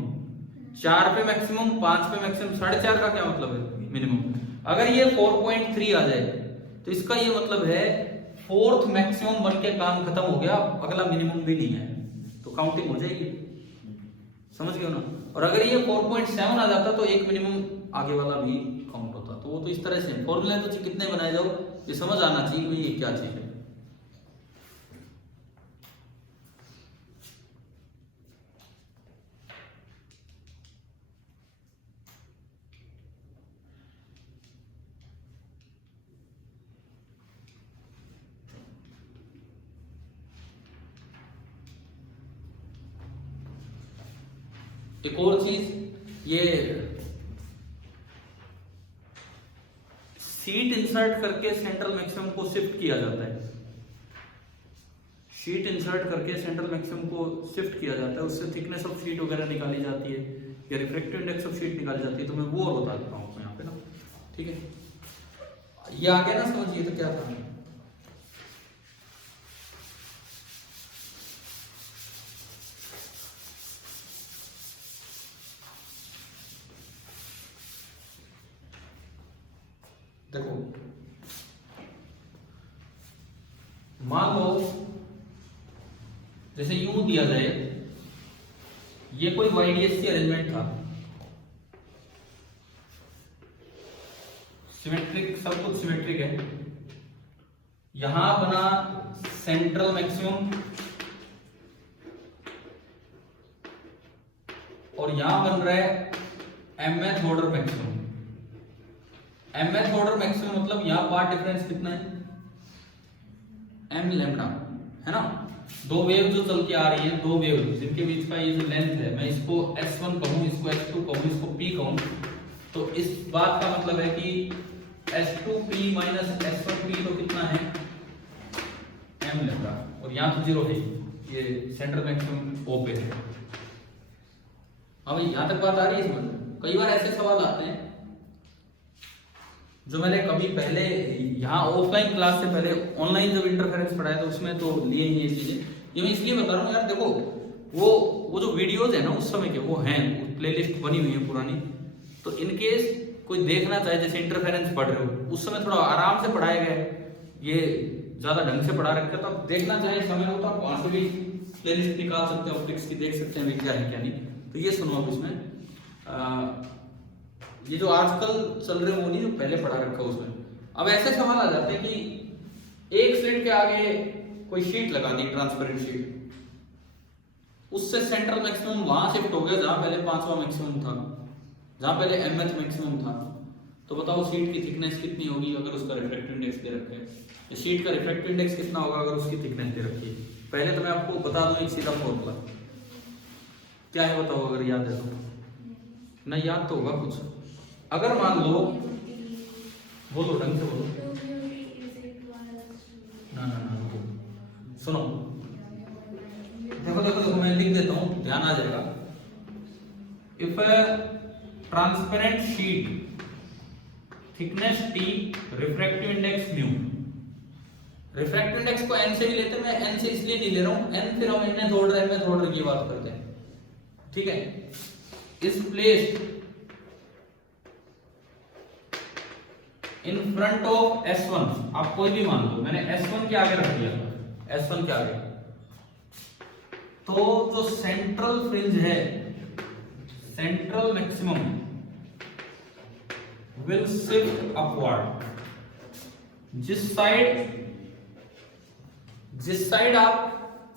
4 पे मैक्सिमम, 5 पे मैक्सिमम, 4.5 का क्या मतलब है? मिनिमम। अगर ये 4.3 आ जाए तो इसका ये मतलब है 4th मैक्सिमम बन के काम खत्म हो गया, अगला मिनिमम भी नहीं है, तो काउंटिंग हो जाएगी। समझ गए हो ना? और अगर ये 4.7 आ जाता तो एक मिनिमम आगे वाला भी काउंट होता। तो वो तो इस तरह से फॉर्मूले तो कितने बनाए जाओ ये समझ आना चाहिए कि ये क्या चीज है। एक और चीज, ये शीट इंसर्ट करके सेंट्रल मैक्सिमम को शिफ्ट किया जाता है। शीट इंसर्ट करके सेंट्रल मैक्सिमम को शिफ्ट किया जाता है, उससे थिकनेस ऑफ शीट वगैरह निकाली जाती है या रिफ्रैक्टिव इंडेक्स ऑफ शीट निकाली जाती है। तो मैं वो और बता देता हूँ आपको यहाँ पे ना। ठीक है, ये आगे ना समझिए तो क्या था। देखो मान लो जैसे यूं दिया जाए, ये कोई वाईडीएससी अरेंजमेंट था, सिमेट्रिक, सब कुछ सिमेट्रिक है। यहां बना सेंट्रल मैक्सिमम और यहां बन रहा है mth order maximum. mth order maximum मतलब यहां पार्ट डिफरेंस कितना है? m लैम्डा, है ना? दो वेव जो चल के आ रही है, दो वेव जिनके बीच का ये जो लेंथ है, मैं इसको s1 कहूं, इसको s2 कहूं, इसको p कहूं, तो इस बात का मतलब है कि s2p माइनस s1p तो कितना है? m लैम्डा, और यहां तो जीरो है, ये सेंट्रल मैक्सिमम o पे है। अब यहां तक बात आ रही है समझ? कई बार ऐसे सवाल आते हैं जो मैंने कभी पहले यहाँ ऑफलाइन क्लास से पहले ऑनलाइन जब इंटरफेरेंस पढ़ाया था उसमें तो लिए ही ये चीजें। ये मैं इसलिए बता रहा हूँ यार, देखो वो जो वीडियोज है ना उस समय के वो हैं, प्लेलिस्ट बनी हुई है पुरानी, तो इनकेस कोई देखना चाहे, जैसे इंटरफेरेंस पढ़ रहे हो उस समय थोड़ा आराम से पढ़ाया गया है, ये ज्यादा ढंग से पढ़ा रखा, तो आप देखना चाहे समय हो तो आप वहां से भी प्लेलिस्ट निकाल सकते हैं, ऑप्टिक्स की देख सकते हैं क्या है क्या नहीं। तो ये सुनो आप इसमें ये जो आजकल चल रहे वो नहीं, जो पहले पढ़ा रखा उसमें। अब ऐसे सवाल आ जाते हैं कि एक स्लिट के आगे कोई शीट लगा दी, ट्रांसपेरेंट शीट, उससे सेंट्रल मैक्सिमम वहां शिफ्ट हो गया जहां पहले 5वां मैक्सिमम था, जहां पहले mth मैक्सिमम था। तो बताओ शीट की थिकनेस कितनी होगी अगर उसका रिफ्रैक्टिव इंडेक्स दे रखा है? शीट का रिफ्रैक्टिव इंडेक्स कितना होगा अगर उसकी थिकनेस दे रखी है? पहले तो मैं आपको बता दूं एक सीधा फॉर्मूला, क्या है बताओ, अगर याद है तो? नहीं याद तो होगा कुछ। अगर मान लो, बोलो ढंग से बोलो, ना सुनो, देखो देखो देखो, मैं लिख देता हूं, ध्यान आ जाएगा। If transparent sheet, thickness T, refractive index mu. Refractive index को n से भी लेते हैं, मैं n से इसलिए नहीं ले रहा हूं, n फिर हम n थोड़ा m में थोड़ा की बात करते हैं, ठीक है। Is placed in front of S1, आप कोई भी मान लो, मैंने S1 के आगे रख दिया, S1 के आगे, तो जो सेंट्रल फ्रिंज है, central maximum will shift upward. जिस साइड आप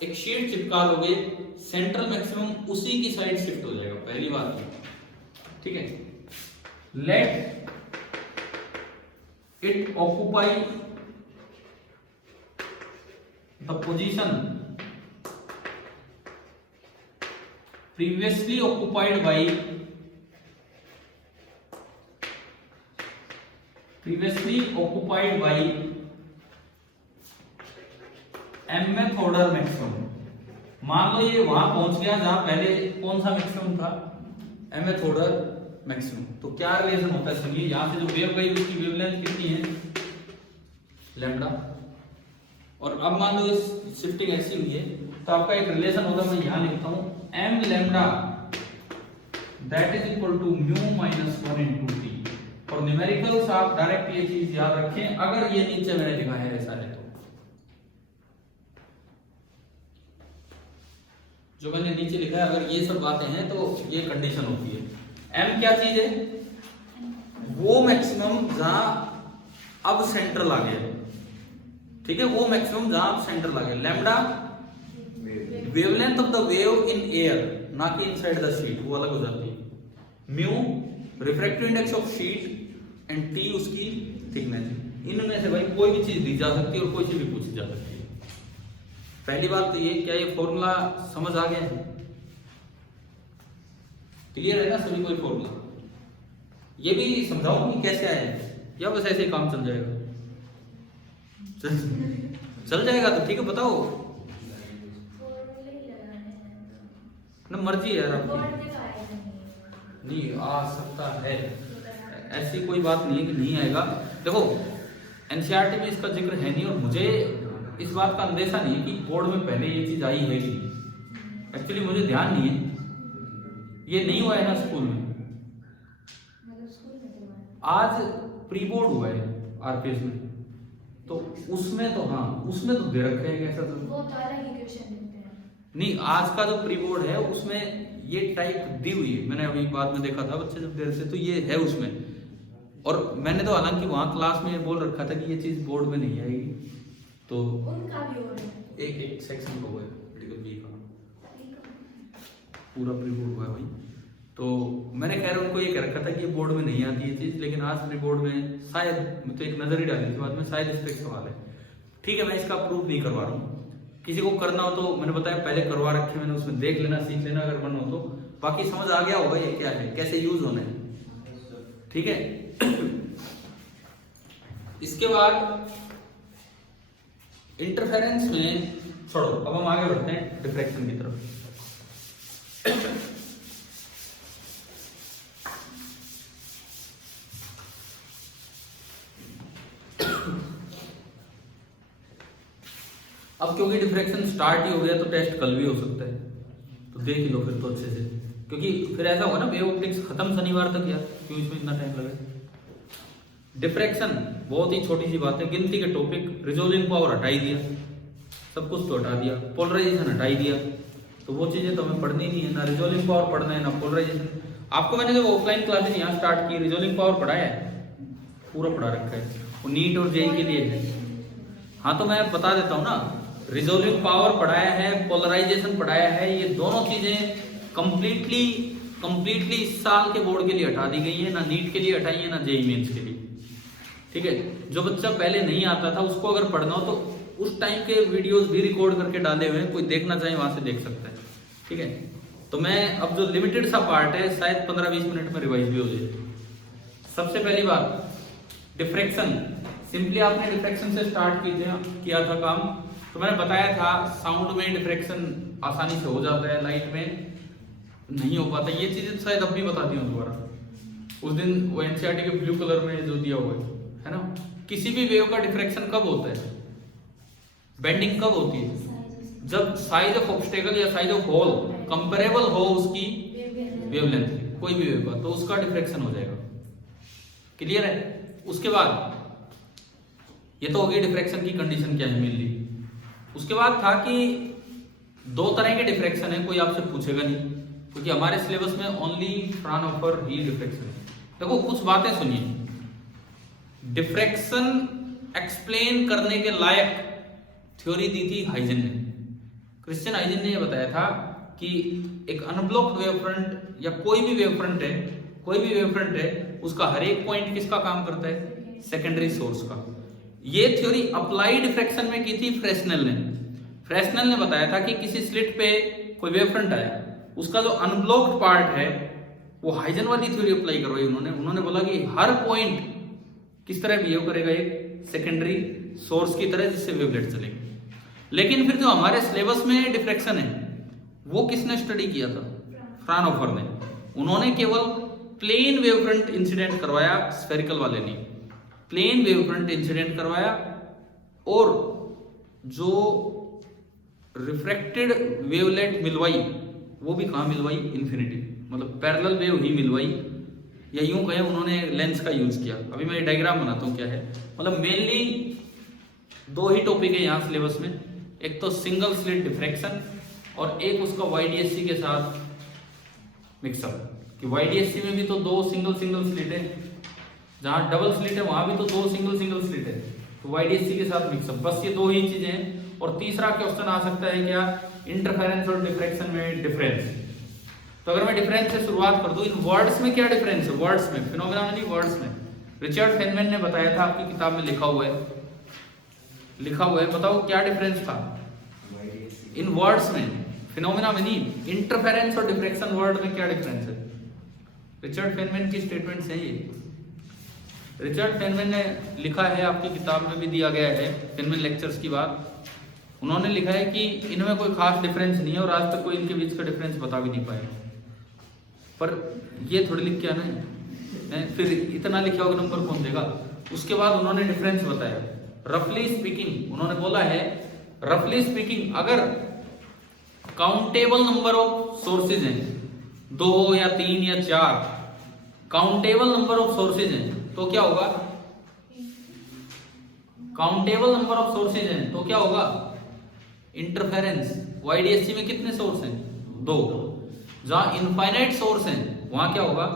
एक शीट चिपका लोगे, सेंट्रल मैक्सिमम उसी की साइड शिफ्ट हो जाएगा, पहली बात, ठीक है। Let it occupy the position previously occupied by mth order maximum। मान लो ये वहां पहुंच गया जहां पहले कौन सा मैक्सिमम था, mth order मैक्सिमम। तो क्या रिलेशन होता है सुनिए, यहां से जो वेव गई उसकी वेवलेंथ कितनी है, लैम्डा, और अब मान लो इस शिफ्टिंग ऐसी हुई है, तो आपका एक रिलेशन होगा, मैं यहां लिखता हूं m lambda that is equal to mu minus 1 into t। और न्यूमेरिकल्स आप डायरेक्ट ये चीज याद रखें, अगर ये नीचे मैंने लिखा है ऐसा है, तो जो मैंने नीचे लिखा है अगर ये सब बातें हैं तो ये कंडीशन होती है। m क्या चीज है, वो मैक्सिमम जहां अब सेंट्रल आ गया, ठीक है, वो मैक्सिमम जहां अब सेंट्रल आ गया। Lambda wavelength of the wave in air, ना कि इनसाइड द शीट, वो अलग हो जाती है। Mu refractive index of sheet and T उसकी थिकनेस। इनमें से भाई कोई भी चीज दी जा सकती है और कोई चीज भी पूछी जा सकती है। पहली बात तो ये, क्या ये फॉर्मूला समझ आ गया है, क्लियर है ना सभी, कोई फॉर्मूला? ये भी समझाओ कि कैसे आया है, या बस ऐसे ही काम चल जाएगा? चल जाएगा तो ठीक है, बताओ ना, मर्जी है यार आपकी। नहीं आ सकता है, ऐसी कोई बात नहीं है कि नहीं आएगा। देखो एनसीईआरटी में इसका जिक्र है नहीं, और मुझे इस बात का अंदेशा नहीं है कि बोर्ड में पहले ये चीज आई है कि नहीं। एक्चुअली मुझे ध्यान नहीं है, ये नहीं हुआ है ना स्कूल में। आज प्री बोर्ड हुआ है आरपीएस में, तो उसमें तो हाँ, उसमें तो दे रखे हैं कैसा, तो वो तो अलग ही क्वेश्चन देते हैं। नहीं, आज का जो प्री बोर्ड है उसमें ये टाइप दी हुई है, मैंने अभी बाद में देखा था बच्चे जब देर से, तो ये है उसमें। और मैंने तो हालांकि वहां क्लास में बोल रखा था कि ये चीज बोर्ड में नहीं आएगी, तो उनका भी हो रहा है, एक सेक्शन का हुआ है मेडिकल बी का, पूरा प्री बोर्ड हुआ है भाई। तो मैंने खैर उनको ये कह रखा था कि ये बोर्ड में नहीं आती ये चीज, लेकिन आज प्री बोर्ड में शायद, मैं तो एक नजर ही डाली थी बाद में, शायद इस पर एक सवाल है। ठीक है, मैं इसका प्रूफ नहीं करवा रहा हूँ, किसी को करना हो तो मैंने बताया पहले करवा रखे मैंने, उसमें देख लेना, सीख लेना अगर मन हो तो। बाकी समझ आ गया होगा ये क्या है, कैसे यूज होना है, ठीक है। इसके बाद इंटरफेरेंस में छोड़ो, अब हम आगे बढ़ते हैं डिफ्रैक्शन की तरफ। अब क्योंकि डिफ्रैक्शन स्टार्ट ही हो गया तो टेस्ट कल भी हो सकता है, तो देख ही लो फिर तो अच्छे से, क्योंकि फिर ऐसा होगा ना वेव ऑप्टिक्स खत्म शनिवार तक, यार क्यों इसमें इतना टाइम लगे। डिफ्रैक्शन बहुत ही छोटी सी बात है, गिनती के टॉपिक, रिजोल्विंग पावर हटाई दिया, सब कुछ तो हटा दिया, पोलराइजेशन हटाई दिया, तो वो चीजें तो हमें पढ़नी नहीं है, ना रिजोल्विंग पावर पढ़ना है ना पोलराइजेशन। आपको मैंने जब ऑफलाइन क्लासेस यहाँ स्टार्ट की, रिजोल्विंग पावर पढ़ाया है, पूरा पढ़ा रखा है, वो नीट और जेई के लिए है। हाँ तो मैं बता देता हूँ ना, रिजोल्विंग पावर पढ़ाया है, पोलराइजेशन पढ़ाया है, ये दोनों चीजें कंप्लीटली इस साल के बोर्ड के लिए हटा दी गई है, ना नीट के लिए हटाई है ना जेई मेंस के लिए, ठीक है। जो बच्चा पहले नहीं आता था उसको अगर पढ़ना हो तो उस टाइम के वीडियोस भी रिकॉर्ड करके डाले हुए हैं, कोई देखना चाहे वहां से देख सकता है, ठीक है। तो मैं अब जो लिमिटेड सा पार्ट है शायद 15-20 मिनट में रिवाइज भी हो जाए। सबसे पहली बात डिफ्रैक्शन, सिंपली आपने डिफ्रैक्शन से स्टार्ट किया था काम, तो मैंने बताया था साउंड में डिफ्रैक्शन आसानी से हो जाता है, लाइट में नहीं हो पाता। ये चीजें शायद अब भी बताती हूँ दोबारा। उस दिन वो एनसीईआरटी के ब्लू कलर में जो दिया हुआ है ना, किसी भी वेव का डिफ्रैक्शन कब होता है, बेंडिंग कब होती है, जब साइज ऑफ ऑब्स्टेकल या साइज ऑफ होल कंपेरेबल हो उसकी वेवलेंथ की, कोई भी वेव का, तो उसका डिफ्रैक्शन हो जाएगा। क्लियर है? उसके बाद ये तो होगी डिफ्रैक्शन की कंडीशन क्या है मेनली। उसके बाद था कि दो तरह के डिफ्रैक्शन है, कोई आपसे पूछेगा नहीं क्योंकि हमारे सिलेबस में ओनली फ्राउनहोफर ही डिफ्रैक्शन है। देखो कुछ बातें सुनिए, डिफ्रैक्शन एक्सप्लेन करने के लायक थ्योरी दी थी हाइजन ने। क्रिश्चियन हाइजन ने यह बताया था कि एक अनब्लॉक्ड वेव फ्रंट या कोई भी वेव फ्रंट है, कोई भी वेव फ्रंट है, उसका हर एक पॉइंट किसका काम करता है, सेकेंडरी सोर्स का। ये थ्योरी अप्लाई डिफ्रैक्शन में की थी फ्रेस्नेल ने। फ्रेस्नेल ने बताया था कि किसी स्लिट पे कोई वेव फ्रंट आया, उसका जो अनब्लॉक्ड पार्ट है वो हाइजन वाली थ्योरी अप्लाई करवाई उन्होंने बोला कि हर पॉइंट किस तरह बिहेव करेगा, एक सेकेंडरी सोर्स की तरह जिससे वेवलेट चलेगी। लेकिन फिर जो हमारे सिलेबस में डिफ्रैक्शन है वो किसने स्टडी किया था, फ्राउनहोफर ने। उन्होंने केवल प्लेन वेव फ्रंट इंसिडेंट करवाया, स्फेरिकल वाले ने प्लेन वेव फ्रंट इंसिडेंट करवाया, और जो रिफ्रैक्टेड वेवलेट मिलवाई वो भी कहाँ मिलवाई, इन्फिनिटी, मतलब पैरेलल वेव ही मिलवाई, या यूं कहें उन्होंने लेंस का यूज किया। अभी मैं डायग्राम बनाता हूं क्या है। मतलब मेनली दो ही टॉपिक है यहाँ सिलेबस में, एक तो सिंगल स्लिट डिफ्रैक्शन और एक उसका वाईडीएससी के साथ मिक्सअप। कि वाईडीएससी में भी तो दो सिंगल स्लिट है, जहां डबल स्लिट है वहां भी तो दो सिंगल स्लिट है, तो वाईडीएससी के साथ मिक्सअप। बस ये दो ही चीजें हैं। और तीसरा क्वेश्चन आ सकता है क्या, इंटरफेरेंस और डिफ्रैक्शन में डिफरेंस। तो अगर मैं डिफरेंस से शुरुआत कर दूं, इन वर्ड्स में क्या डिफरेंस है, वर्ड्स में, फिनोमेना में नहीं, वर्ड्स में। रिचर्ड फेनमैन ने बताया था, आपकी किताब में लिखा हुआ है, बताओ क्या डिफरेंस था इन वर्ड्स में, फिनोमेना में नहीं, इंटरफेरेंस और डिफ्रैक्शन वर्ड में क्या डिफरेंस है। रिचर्ड फेनमैन की स्टेटमेंट्स है ये। रिचर्ड फेनमैन ने लिखा है, आपकी किताब में भी दिया गया है, फेनमैन लेक्चर्स की बात। उन्होंने लिखा है कि इनमें कोई खास डिफरेंस नहीं है और आज तक कोई इनके बीच का डिफरेंस बता भी नहीं पाया। पर ये थोड़ी लिख के आना है, फिर इतना लिखा होगा नंबर कौन देगा। उसके बाद उन्होंने डिफरेंस बताया, रफली स्पीकिंग उन्होंने बोला है, रफली स्पीकिंग अगर काउंटेबल नंबर ऑफ सोर्सेज हैं, 2 या 3 या 4 काउंटेबल नंबर ऑफ सोर्सेज हैं, तो क्या होगा, काउंटेबल नंबर ऑफ सोर्सेज हैं तो क्या होगा, इंटरफेरेंस। वाईडीएससी में कितने सोर्स हैं, 2। जहां इनफाइनाइट सोर्स हैं वहां क्या होगा,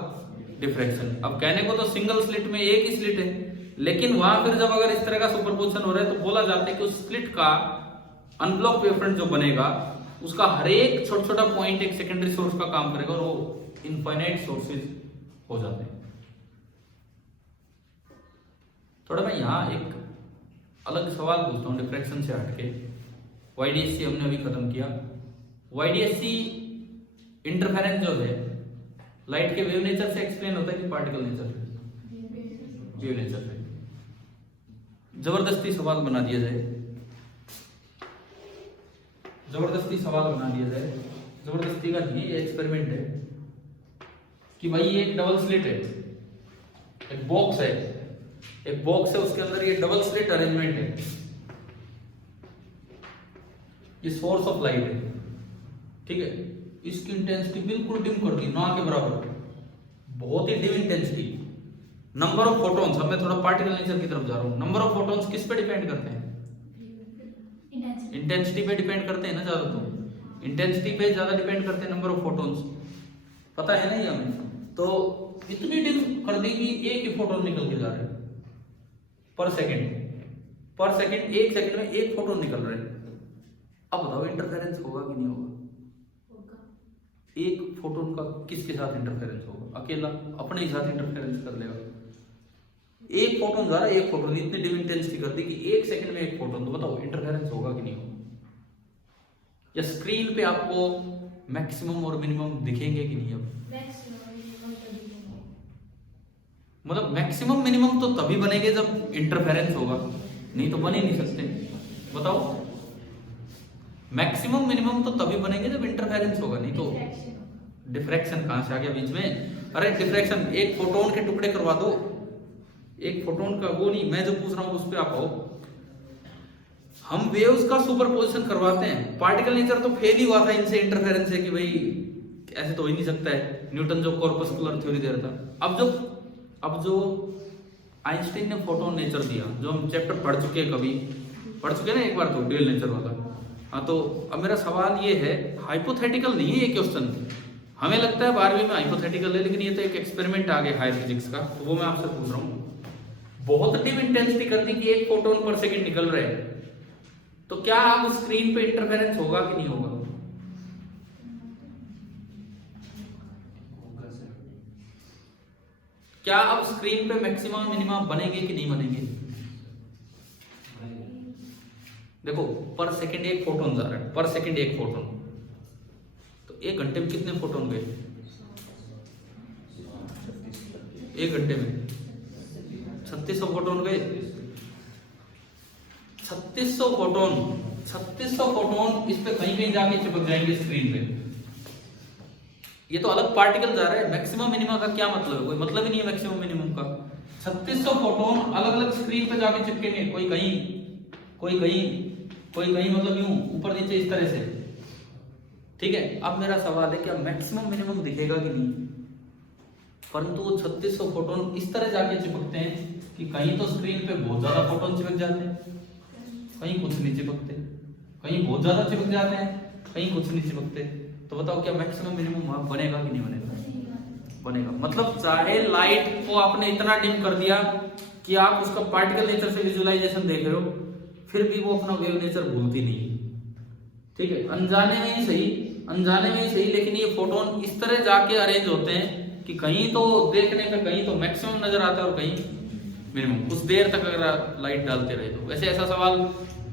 डिफ्रैक्शन। अब कहने को तो सिंगल स्लिट में एक ही स्लिट है, लेकिन वहां फिर जब अगर इस तरह का सुपरपोजिशन हो रहा है तो बोला जाता है कि उस स्लिट का अनब्लॉक वेवफ्रंट जो बनेगा उसका हर एक छोटा पॉइंट एक सेकेंडरी सोर्स का काम करेगा और वो इनफाइनाइट सोर्सेज हो जाते हैं। थोड़ा मैं यहां एक अलग सवाल पूछता हूं डिफ्रैक्शन से हटके। वाईडीएससी हमने अभी खत्म किया। वाईडीएससी इंटरफेरेंस जो है लाइट के वेव नेचर से एक्सप्लेन होता है कि पार्टिकल नेचर से, वेव नेचर से। जबरदस्ती सवाल बना दिया जाए, जबरदस्ती का नहीं, ये एक्सपेरिमेंट है कि भाई ये एक डबल स्लिट है, एक बॉक्स है, उसके अंदर ये डबल स्लिट अरेंजमेंट है, ये सोर्स ऑफ लाइट है, ठीक है। इसकी इंटेंसिटी बिल्कुल डिम कर दी, ना के बराबर, बहुत ही dim intensity. Number of photons, अब मैं थोड़ा पार्टिकल नेचर की तरफ जा रहा हूं। नंबर ऑफ फोटॉन्स किस पे डिपेंड करते हैं, इंटेंसिटी पे डिपेंड करते हैं ना ज्यादा, तो इंटेंसिटी पे ज्यादा डिपेंड करते हैं नंबर ऑफ फोटॉन्स, पता है ना ये हमें। तो इतनी डिम कर दी कि एक ही फोटोन निकल के जा रहे हैं पर सेकंड, एक सेकंड में एक फोटोन निकल रहे हैं। अब बताओ इंटरफेरेंस होगा कि नहीं होगा, एक फोटोन का किसके साथ इंटरफेरेंस होगा, अकेला अपने ही साथ इंटरफेरेंस कर लेगा। एक फोटोन जा रहा है, एक फोटोन, इतनी डिम इंटेंसिटी कर दी कि एक सेकंड में एक फोटोन, तो बताओ इंटरफेरेंस होगा कि नहीं होगा। या स्क्रीन पे आपको मैक्सिमम और मिनिमम दिखेंगे कि नहीं, अब मतलब मैक्सिमम मिनिमम तो तभी बनेंगे जब इंटरफेरेंस होगा, नहीं तो बन ही नहीं सकते। बताओ मैक्सिमम मिनिमम तो तभी बनेंगे जब इंटरफेरेंस होगा, नहीं तो Diffraction होगा। डिफ्रैक्शन कहां से आ गया बीच में? अरे डिफ्रैक्शन एक फोटोन के टुकड़े करवा दो, एक फोटोन का वो नहीं, मैं जो पूछ रहा हूँ उस पर आप आओ। हम वेव्स का सुपरपोजिशन करवाते हैं, पार्टिकल नेचर तो फेल ही हुआ था इनसे इंटरफेरेंस है कि भाई ऐसे तो हो ही नहीं सकता है, न्यूटन जो कॉर्पस्कुलर थ्योरी दे रहा था। अब जो आइंस्टीन ने फोटोन नेचर दिया, जो हम चैप्टर पढ़ चुके हैं, कभी पढ़ चुके ना एक बार तो डुअल नेचर वाला। हाँ, तो अब मेरा सवाल ये है, हाइपोथेटिकल नहीं है ये क्वेश्चन, हमें लगता है 12वीं में हाइपोथेटिकल है, लेकिन ये तो एक एक्सपेरिमेंट आ गया हायर फिजिक्स का, तो वो मैं आपसे पूछ रहा हूँ। बहुत डिप इंटेंसिटी कर दी कि 1 फोटोन पर सेकंड निकल रहे हैं, तो क्या अब स्क्रीन पे इंटरफेरेंस होगा कि नहीं होगा? होगा सर। क्या अब स्क्रीन पे मैक्सिमम मिनिमम बनेंगे कि नहीं बनेंगे? देखो पर सेकंड 1 फोटोन जा रहा है, पर सेकंड 1 फोटोन, तो 1 घंटे में कितने फोटोन गए? 1 घंटे में 3600 फोटोन गए। 3600 फोटोन इस पे कहीं कहीं जाके चिपक जाएंगे स्क्रीन पे। ये तो अलग पार्टिकल जा रहा है, मैक्सिमम मिनिमम का क्या मतलब है? कोई मतलब ही नहीं है मैक्सिमम मिनिमम का। 3600 फोटोन अलग अलग स्क्रीन पे जाके चिपकेंगे, कोई कहीं मतलब यूं ऊपर नीचे इस तरह से, ठीक है। अब मेरा सवाल है, क्या मैक्सिमम मिनिमम दिखेगा कि नहीं? परंतु वो 3600 फोटोन इस तरह जाके चिपकते हैं कि कहीं तो स्क्रीन पे बहुत ज्यादा फोटोन चिपक जाते हैं, कहीं कुछ नहीं चिपकते, कहीं बहुत ज्यादा चिपक जाते हैं, कहीं कुछ नहीं चिपकते। तो बताओ क्या मैक्सिमम मिनिमम वहां बनेगा कि नहीं बनेगा? बनेगा। मतलब चाहे लाइट को आपने इतना डिम कर दिया कि आप उसका पार्टिकल नेचर से विजुअलाइजेशन देख रहे हो, फिर भी वो अपना वेव नेचर भूलती नहीं, ठीक है। अनजाने में ही सही, लेकिन ये फोटोन इस तरह जाके अरेंज होते हैं कि कहीं तो देखने पे कहीं तो मैक्सिमम नजर आता है और कहीं मिनिमम। कुछ देर तक अगर लाइट डालते रहे तो। वैसे ऐसा सवाल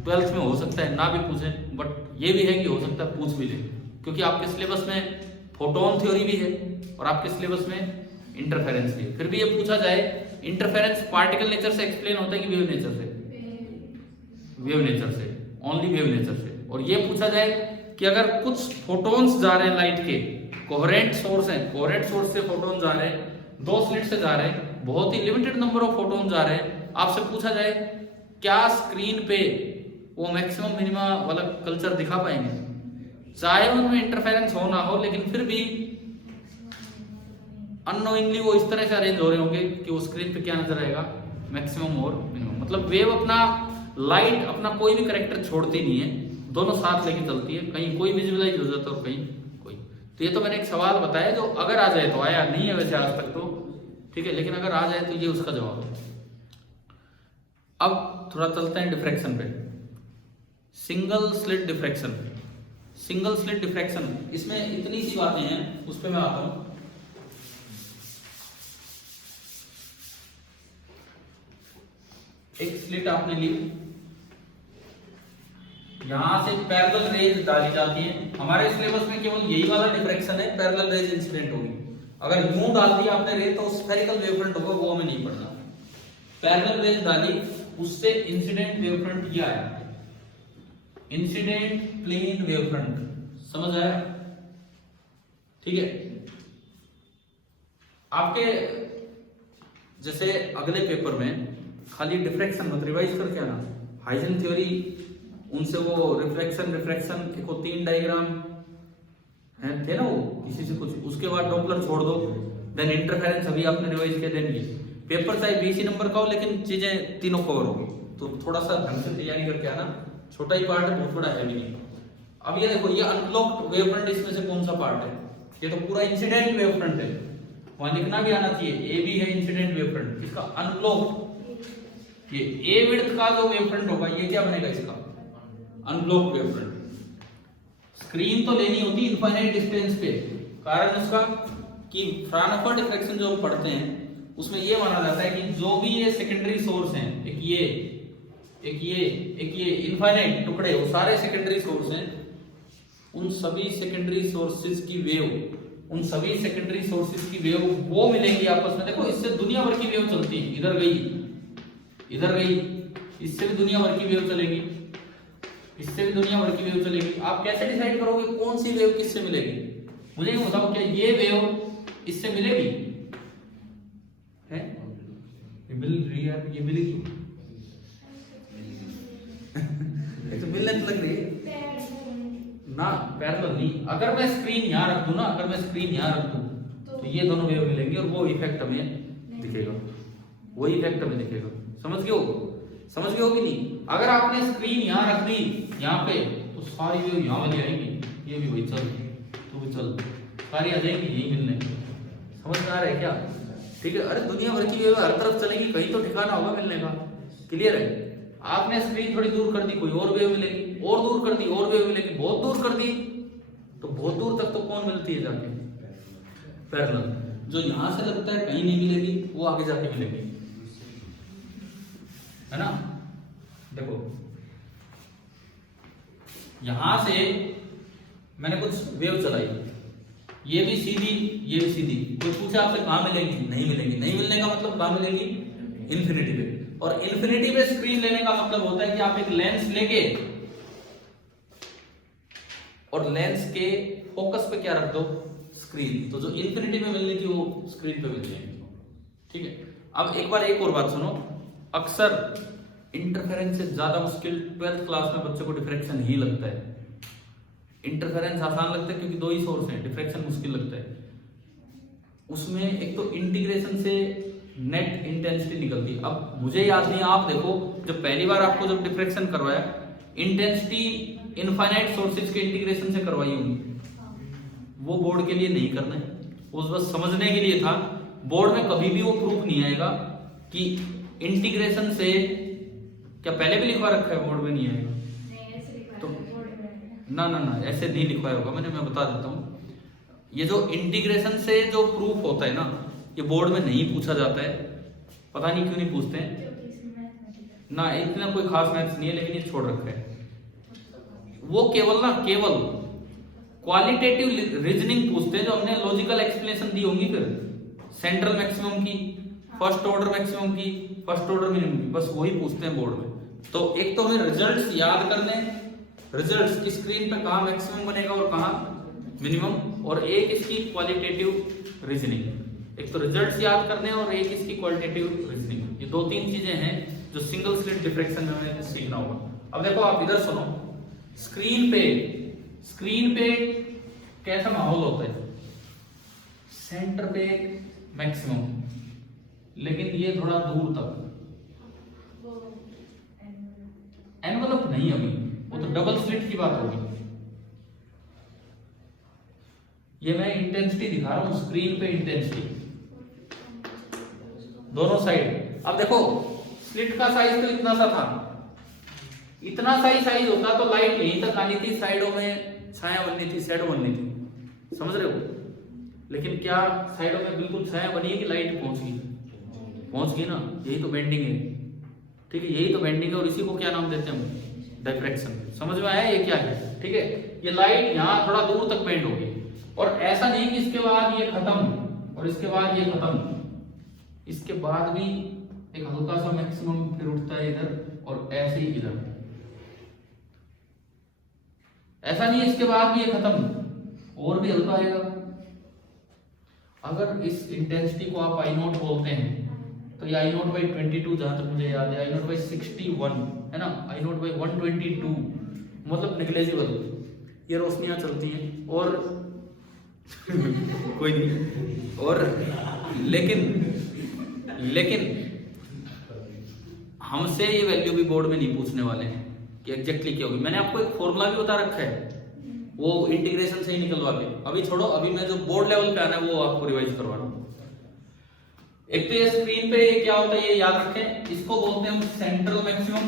12th में हो सकता है, ना भी पूछें, बट ये भी है कि हो सकता है पूछ भी ले, क्योंकि आपके सिलेबस में फोटोन थ्योरी भी है और आपके सिलेबस में इंटरफेरेंस भी है। फिर भी ये पूछा जाए, इंटरफेरेंस पार्टिकल नेचर से एक्सप्लेन होता है कि वेव नेचर से? वेव नेचर से, ओनली वेव नेचर से। और ये पूछा जाए कि अगर कुछ फोटोन्स जा रहे हैं लाइट के, कोहेरेंट सोर्स है, कोहेरेंट सोर्स से फोटोन जा रहे हैं, 2 स्लिट से जा रहे हैं, बहुत ही लिमिटेड नंबर ऑफ फोटोन जा रहे हैं, आपसे पूछा जाए क्या स्क्रीन पे वो मैक्सिमम मिनिमा वाला कल्चर दिखा पाएंगे? चाहे उनमें इंटरफेरेंस हो ना हो, लेकिन फिर भी अननोइंगली वो इस तरह से अरेंज हो रहे होंगे कि वो स्क्रीन पे क्या नजर आएगा? मैक्सिमम और मिनिमम। मतलब वेव अपना, लाइट अपना कोई भी कैरेक्टर छोड़ती नहीं है, दोनों साथ लेके चलती है, कहीं कोई विजुअलाइज हो जाता है और कहीं कोई। तो ये तो मैंने एक सवाल बताया जो अगर आ जाए तो, आया नहीं है वैसे आज तक तो, ठीक है, लेकिन अगर आ जाए तो ये उसका जवाब है। अब थोड़ा चलते हैं डिफ्रैक्शन पे। Single slit diffraction, single slit diffraction, इसमें इतनी सी बातें हैं, उस पर मैं आता हूं। एक स्लिट आपने ली, यहां से पैरेलल रेज डाली जाती है। हमारे सिलेबस में केवल यही वाला डिफ्रैक्शन है, पैरेलल रेज इंसिडेंट होगी। अगर यूं डाल दिया आपने रे तो स्फेरिकल वेवफ्रंट होगा, वो हमें नहीं पढ़ना। पैरेलल रेज डाली, उससे इंसिडेंट वेवफ्रंट ये आया, इंसिडेंट प्लेन वेवफ्रंट, समझ आया? ठीक है। आपके जैसे अगले पेपर में खाली डिफ्रैक्शन मत रिवाइज करके आना, हाइजन थ्योरी, उनसे वो रिफ्रैक्शन के को 3 डायग्राम हैं थे ना, वो किसी से कुछ, उसके बाद डॉपलर छोड़ दो, देन इंटरफेरेंस अभी आपने रिवाइज किया, देन ये पेपर चाहे 20 नंबर का हो, लेकिन चीजें तीनों कवर होगी। तो थोड़ा सा ढंग से तैयारी करके आना, छोटा ही पार्ट है, बहुत बड़ा है भी नहीं। अब ये देखो, ये अनब्लॉक्ड वेवफ्रंट इसमें से कौन सा पार्ट है? ये तो पूरा इंसिडेंट वेवफ्रंट है, वहां लिखना भी आना चाहिए, ए भी है इंसिडेंट वेवफ्रंट, इसका अनब्लॉक्ड, ये ए विड्थ का जो वेवफ्रंट होगा ये क्या बनेगा? इसका अनब्लॉक्ड वेवफ्रंट। स्क्रीन तो लेनी होती इनफाइनाइट डिस्टेंस पे, कारण उसका कि फ्रानहोफर डिफ्रैक्शन जो हम पढ़ते हैं उसमें ये माना जाता है कि जो भी ये सेकेंडरी सोर्स हैं, एक ये इनफाइनाइट टुकड़े, वो सारे सेकेंडरी सोर्स हैं, उन सभी सेकेंडरी सोर्सेज की वेव, उन सभी सेकेंडरी सोर्सेज की वेव वो मिलेंगी आपस में। देखो इससे दुनिया भर की वेव चलती है, इधर गई, इससे भी दुनिया भर की वेव चलेगी। इससे भी दुनिया भर की वेव चलेगी। आप कैसे डिसाइड करोगे कौन सी वेव किससे मिलेगी? मुझे ये बताओ, क्या ये वेव इससे मिलेगी? है ये मिल रही है, ये मिलेगी? ये तो मिलने तो लग रही है ना, पैरेलल नहीं। अगर मैं स्क्रीन यहाँ रख दूं ना, अगर मैं स्क्रीन यहाँ रख दूं तो ये दोनों वेव मिलेंगे और वो इफेक्ट हमें दिखेगा, वही इफेक्ट हमें दिखेगा। समझ गए हो? समझ गए हो कि नहीं? अगर आपने स्क्रीन यहाँ रख दी यहाँ पे तो सारी वेव यहाँ वाली आएंगी, ये भी वही चल, तू भी चल, सारी आ जाएंगी यही मिलने। समझ में आ रहा है क्या? ठीक है। अरे दुनिया भर की वेव हर तरफ चलेगी, कहीं तो ठिकाना होगा मिलने का। क्लियर है? आपने स्क्रीन थोड़ी दूर कर दी, कोई और वेव मिलेगी, और दूर कर दी और वेव मिलेगी, बहुत दूर कर दी तो बहुत दूर तक तो कौन मिलती है जाके? पैरेलल। जो यहां से लगता है कहीं नहीं मिलेगी, वो आगे जाके मिलेगी, है ना? देखो यहां से मैंने कुछ वेव चलाई, ये भी सीधी ये भी सीधी। कोई पूछा आपसे कहां मिलेंगी? नहीं मिलेंगी। नहीं मिलने का मतलब कहां मिलेंगी? इन्फिनिटी पे। और इन्फिनिटी पे स्क्रीन लेने का मतलब होता है कि आप एक लेंस लेके और लेंस के फोकस पे क्या रख दो? स्क्रीन। तो जो इन्फिनिटी में मिलने की वो स्क्रीन पे मिल जाएंगे। ठीक है। अब एक बार एक और बात सुनो, अक्सर इंटरफेरेंस से ज्यादा मुश्किल 12th क्लास में बच्चों को डिफ्रैक्शन ही लगता है। इंटरफेरेंस आसान लगता है क्योंकि दो ही सोर्स हैं, डिफ्रैक्शन मुश्किल लगता है। उसमें एक तो इंटीग्रेशन से नेट इंटेंसिटी निकलती है। अब मुझे याद नहीं, आप देखो जब पहली बार आपको जब डिफ्रैक्शन करवाया, इंटेंसिटी इनफाइनाइट सोर्सेज के इंटीग्रेशन से करवाई होगी, वो बोर्ड के लिए नहीं करना है, वो बस समझने के लिए था। बोर्ड में कभी भी वो प्रूफ नहीं आएगा कि इंटीग्रेशन से, क्या पहले भी लिखवा रखा है? बोर्ड में नहीं आएगा तो ना ना ना, ऐसे नहीं लिखवाया होगा मैंने, मैं बता देता हूँ। ये जो इंटीग्रेशन से जो प्रूफ होता है ना, ये बोर्ड में नहीं पूछा जाता है, पता नहीं क्यों नहीं पूछते हैं ना, इतना कोई खास मैथ्स नहीं है, लेकिन ये छोड़ रखा है। वो केवल क्वालिटेटिव रीजनिंग पूछते हैं, जो हमने लॉजिकल एक्सप्लेनेशन दी होंगी, फिर सेंट्रल मैक्सिमम की, फर्स्ट ऑर्डर मैक्सिमम की, फर्स्ट ऑर्डर मिनिमम की, बस वही पूछते हैं बोर्ड में। तो एक तो हमें रिजल्ट्स याद करने, रिजल्ट्स की स्क्रीन पे कहां मैक्सिमम बनेगा और कहां मिनिमम, और एक इसकी क्वालिटेटिव रीजनिंग। एक तो रिजल्ट्स याद करने और एक इसकी क्वालिटेटिव रीजनिंग। ये दो तीन चीजें हैं जो सिंगल स्लिट डिफ्रैक्शन में हमें सीखना होगा। अब देखो आप इधर सुनो, स्क्रीन पे कैसा माहौल होता है? सेंटर पे मैक्सिमम, लेकिन ये थोड़ा दूर तक। एनवलप नहीं अभी, वो तो डबल स्लिट की बात होगी। ये मैं इंटेंसिटी दिखा रहा हूं, स्क्रीन पे इंटेंसिटी दोनों साइड। अब देखो स्लिट का साइज तो इतना सा था, इतना सा ही साइज होता तो लाइट यहीं तक आनी थी, साइडों में छाया बननी थी, शैडो बननी थी, समझ रहे हो? लेकिन क्या साइडों में बिल्कुल छाया बनी है कि लाइट पहुंच गई? पहुंच गई ना, यही तो बेंडिंग है। ठीक है, यही तो बेंडिंग है, और इसी को क्या नाम देते हैं हम? डिफ्रैक्शन। समझ में आया ये क्या है? ठीक है, ये लाइट यहाँ थोड़ा दूर तक बेंड होगी, और ऐसा नहीं कि इसके बाद ये खत्म और इसके बाद ये खत्म, इसके बाद भी एक हल्का सा मैक्सिमम फिर उठता है इधर, और ऐसे ही इधर। ऐसा नहीं है इसके बाद भी ये खत्म, और भी हल्का आएगा। अगर इस इंटेंसिटी को आप आई नोट बोलते हैं, तो ये आई नोट बाई 22, जहां तक मुझे याद है, आई नोट बाई 61 है ना, आई नोट बाई 122, मतलब निग्लेजिबल। ये रोशनियां चलती हैं और कोई नहीं, और लेकिन हमसे ये वैल्यू भी बोर्ड में नहीं पूछने वाले हैं कि एग्जैक्टली क्या होगी। मैंने आपको एक फॉर्मूला भी बता रखा है, वो इंटीग्रेशन से ही निकलवा के। अभी छोड़ो, अभी मैं जो बोर्ड लेवल पे आना है वो आपको रिवाइज करवा रहा हूँ। एक तो ये स्क्रीन पे क्या होता है ये याद रखें, इसको बोलते हैं हम सेंट्रल मैक्सिमम।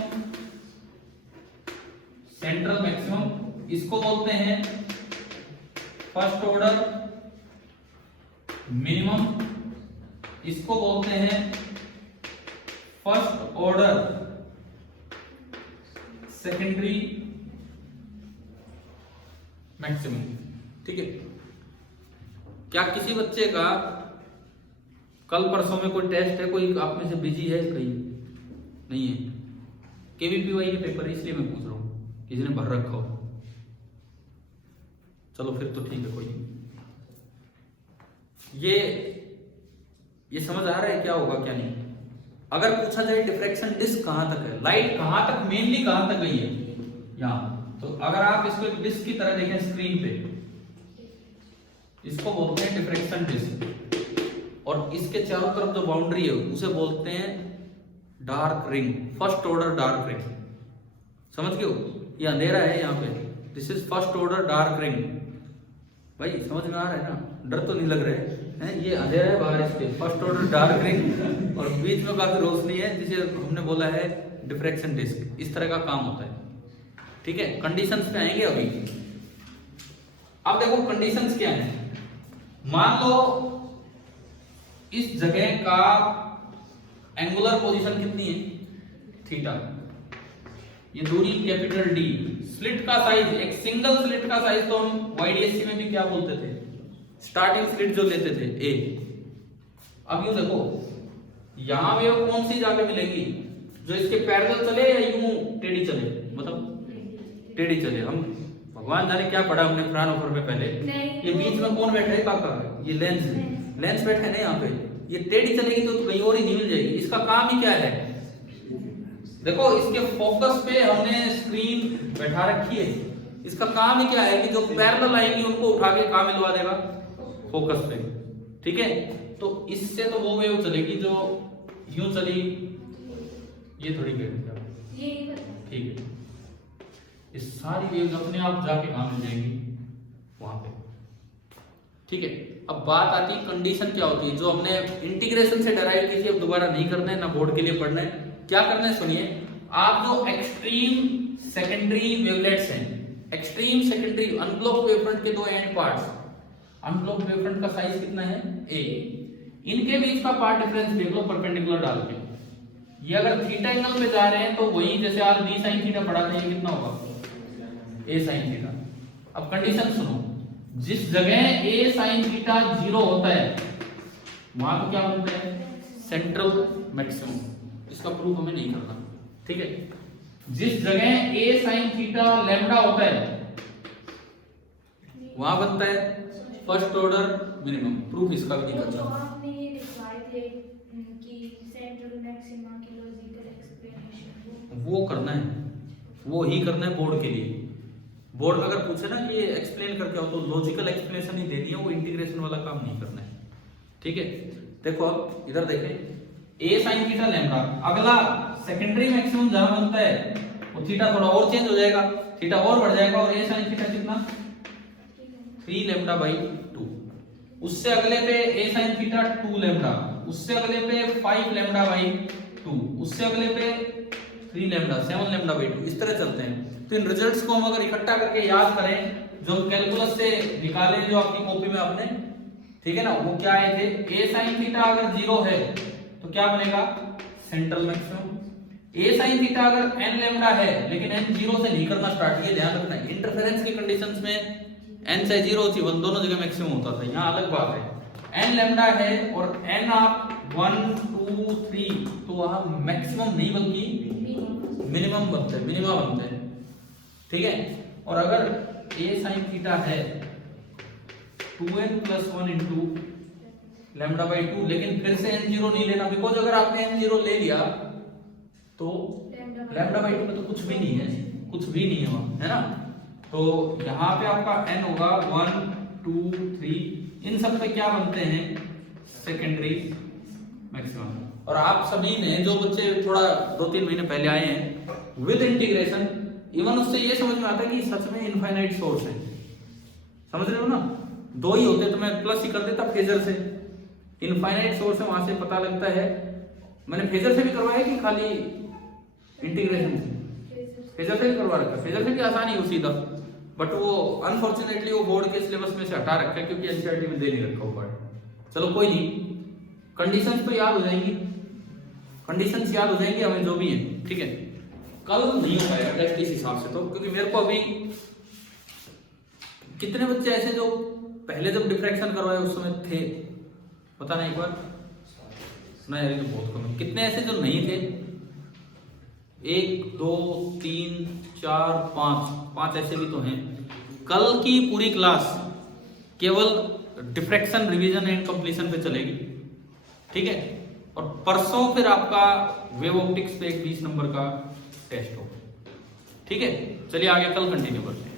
सेंट्रल मैक्सिमम इसको बोलते हैं फर्स्ट ऑर्डर मिनिमम, इसको बोलते हैं फर्स्ट ऑर्डर सेकेंडरी मैक्सिमम। ठीक है, क्या किसी बच्चे का कल परसों में कोई टेस्ट है? कोई आप में से बिजी है? कहीं नहीं है, केवीपीवाई के पेपर है, इसलिए मैं पूछ रहा हूँ। किसी ने भर रखा हो। चलो फिर तो ठीक है, कोई नहीं। ये समझ आ रहा है क्या होगा क्या नहीं। अगर पूछा जाए डिफ्रैक्शन डिस्क कहां तक है, लाइट कहां तक मेनली कहां तक गई है, यहां। तो अगर आप इसको एक डिस्क की तरह देखें स्क्रीन पे, इसको बोलते हैं डिफ्रैक्शन डिस्क, और इसके चारों तरफ जो बाउंड्री है उसे बोलते हैं dark ring, first order dark ring. समझ गए हो, ये अंधेरा है यहाँ पे, this is first order dark ring. भाई समझ में आ रहा है ना, डर तो नहीं लग रहा है? ये अंधेरा है बाहर, इसके फर्स्ट ऑर्डर डार्क रिंग, और बीच में काफी रोशनी है, जिसे हमने बोला है डिफ्रैक्शन डिस्क। इस तरह का काम होता है, ठीक है। कंडीशंस पे आएंगे अभी। अब देखो कंडीशंस क्या है। मान लो इस जगह का एंगुलर पोजीशन कितनी है, थीटा, ये दूरी कैपिटल डी, स्लिट का साइज, एक सिंगल स्लिट का साइज तो हम वाईडीएससी में भी क्या बोलते थे, स्टार्टिंग स्लिट जो लेते थे ए। अब यूं देखो, यहां वेव कौन सी जाके मिलेगी, जो इसके पैरेलल चले या यूं टेढ़ी चले, मतलब टेढ़ी चले। हम भगवान जाने क्या पढ़ा हमने फ्रानोफर में पहले, ये बीच में कौन बैठा है काका, ये लेंस, लेंस बैठा है ना यहाँ पे, ये टेढ़ी चलेगी तो कहीं और ही नहीं मिल जाएगी। इसका काम ही क्या है, देखो इसके फोकस पे हमने स्क्रीन बैठा रखी है, इसका काम ही क्या है कि जो पैरेलल आएंगी उनको उठा के कहां मिलवा देगा, फोकस पे, ठीक है। तो इससे तो वो वेव चलेगी जो यूं चली, ये थोड़ी वेव, ठीक है। ये सारी वेव्स अपने आप जाके कहां मिल जाएंगी, वहां पे, ठीक है। अब बात आती है कंडीशन क्या होती है, जो हमने इंटीग्रेशन से डराइव की थी, अब दोबारा नहीं करना है, ना बोर्ड के लिए पढ़ना है। क्या करना है सुनिए, आप जो एक्सट्रीम सेकेंडरी वेवलेट्स हैं, एक्सट्रीम सेकेंडरी अनब्लॉक वेवफ्रंट के दो एंड पार्ट्स, अनब्लॉक वेवफ्रंट का साइज कितना है a, इनके बीच का पार्ट डिफरेंस देख लो परपेंडिकुलर डाल के। ये अगर थीटा एंगल में जा रहे हैं तो वही जैसे आज b sin थीटा पढ़ा था, ये कितना होगा a sin थीटा। अब कंडीशन सुनो, जिस जगह a sin थीटा 0 होता है वहां को क्या बोलते हैं, सेंट्रल मैक्सिमम। इसका प्रूफ हमें नहीं करना, ठीक है। जिस जगह a sin थीटा लैम्डा होता है वहां बनता है फर्स्ट ऑर्डर मिनिमम। प्रूफ इसका भी नहीं करना। आपने ये दिखाए थे कि सेंट्रल मैक्सिमा की लॉजिकल एक्सप्लेनेशन, वो करना है, वो ही करना है बोर्ड के लिए। बोर्ड में अगर पूछे ना कि ये एक्सप्लेन करके आओ तो लॉजिकल एक्सप्लेनेशन ही देनी है, वो इंटीग्रेशन वाला काम नहीं करना है, ठीक है। देखो अब इधर देखें, a sin थीटा लैम्डा, अगला सेकेंडरी मैक्सिमम जहां बनता है वो थीटा थोड़ा और चेंज हो जाएगा, थीटा और बढ़ जाएगा, और a sin थीटा कितना 3 लैम्डा बाई 2। उससे अगले पे a sin थीटा 2 लैम्डा, उससे अगले पे 5 लैम्डा बाई 2, उससे अगले पे 3 लैम्डा 7 लैम्डा बाई 2, इस तरह चलते हैं। तो इन रिजल्ट्स को हम अगर इकट्ठा करके याद करें, जो कैलकुलस से निकाले जो आपकी कॉपी में आपने, ठीक है ना, वो क्या आए थे, a sin थीटा अगर 0 है तो क्या बनेगा, central maximum. a sin theta अगर n लैम्डा है, लेकिन n 0 से नहीं करना स्टार्ट, ये ध्यान रखना है। इंटरफेरेंस की कंडीशंस में n से 0 होती, वन दोनों जगह मैक्सिमम होता था, यहाँ अलग बात है। n लैम्डा है और n आप 1 2 3, तो वहां मैक्सिमम नहीं बल्कि मिनिमम बनते हैं, मिनिमम बनते हैं, ठीक है। और अगर a sin थीटा है 2n + 1 इंटू लैम्डा बाई 2, लेकिन फिर से n0 नहीं लेना, बिकॉज अगर आपने n0 ले लिया तो लैम्डा बाई 2 में तो कुछ भी नहीं है, कुछ भी नहीं है वहां, है ना। तो यहाँ पे आपका n होगा 1 2 3, इन सब पे क्या बनते हैं, सेकेंडरी मैक्सिमम। और आप सभी ने, जो बच्चे थोड़ा 2-3 महीने पहले आए हैं, विद इंटीग्रेशन इवन उससे ये समझ में आता है कि सच में इनफाइनाइट सोर्स है, समझ रहे हो ना। दो ही होते तो मैं प्लस ही कर देता फेजर से, इनफाइनाइट सोर्स है, वहां से पता लगता है। मैंने फेजर से भी करवाया कि खाली इंटीग्रेशन से, फेजर से भी करवा रखा, फेजर से भी आसानी हो सीधा, बट वो अनफॉर्चुनेटली वो बोर्ड के सिलेबस में से हटा रखा है क्योंकि एनसीईआरटी में दे नहीं रखा ऊपर। चलो कोई नहीं, कंडीशंस तो याद हो जाएंगी, कंडीशंस याद हो जाएंगी हमें जो भी है, ठीक है। कल नहीं हो पाएगा टेस्ट इस हिसाब से तो, क्योंकि मेरे को अभी कितने बच्चे ऐसे जो पहले जब डिफ्रैक्शन करवाए उस समय थे, पता नहीं, एक बार ना यार, ये तो बहुत कम है। कितने ऐसे जो नहीं थे, 1 2 3 4 5 ऐसे भी तो हैं। कल की पूरी क्लास केवल डिफ्रैक्शन, रिवीजन एंड कंप्लीशन पे चलेगी, ठीक है। और परसों फिर आपका वेव ऑप्टिक्स पे एक 20 नंबर का टेस्ट होगा, ठीक है। चलिए आगे कल कंटिन्यू करते हैं।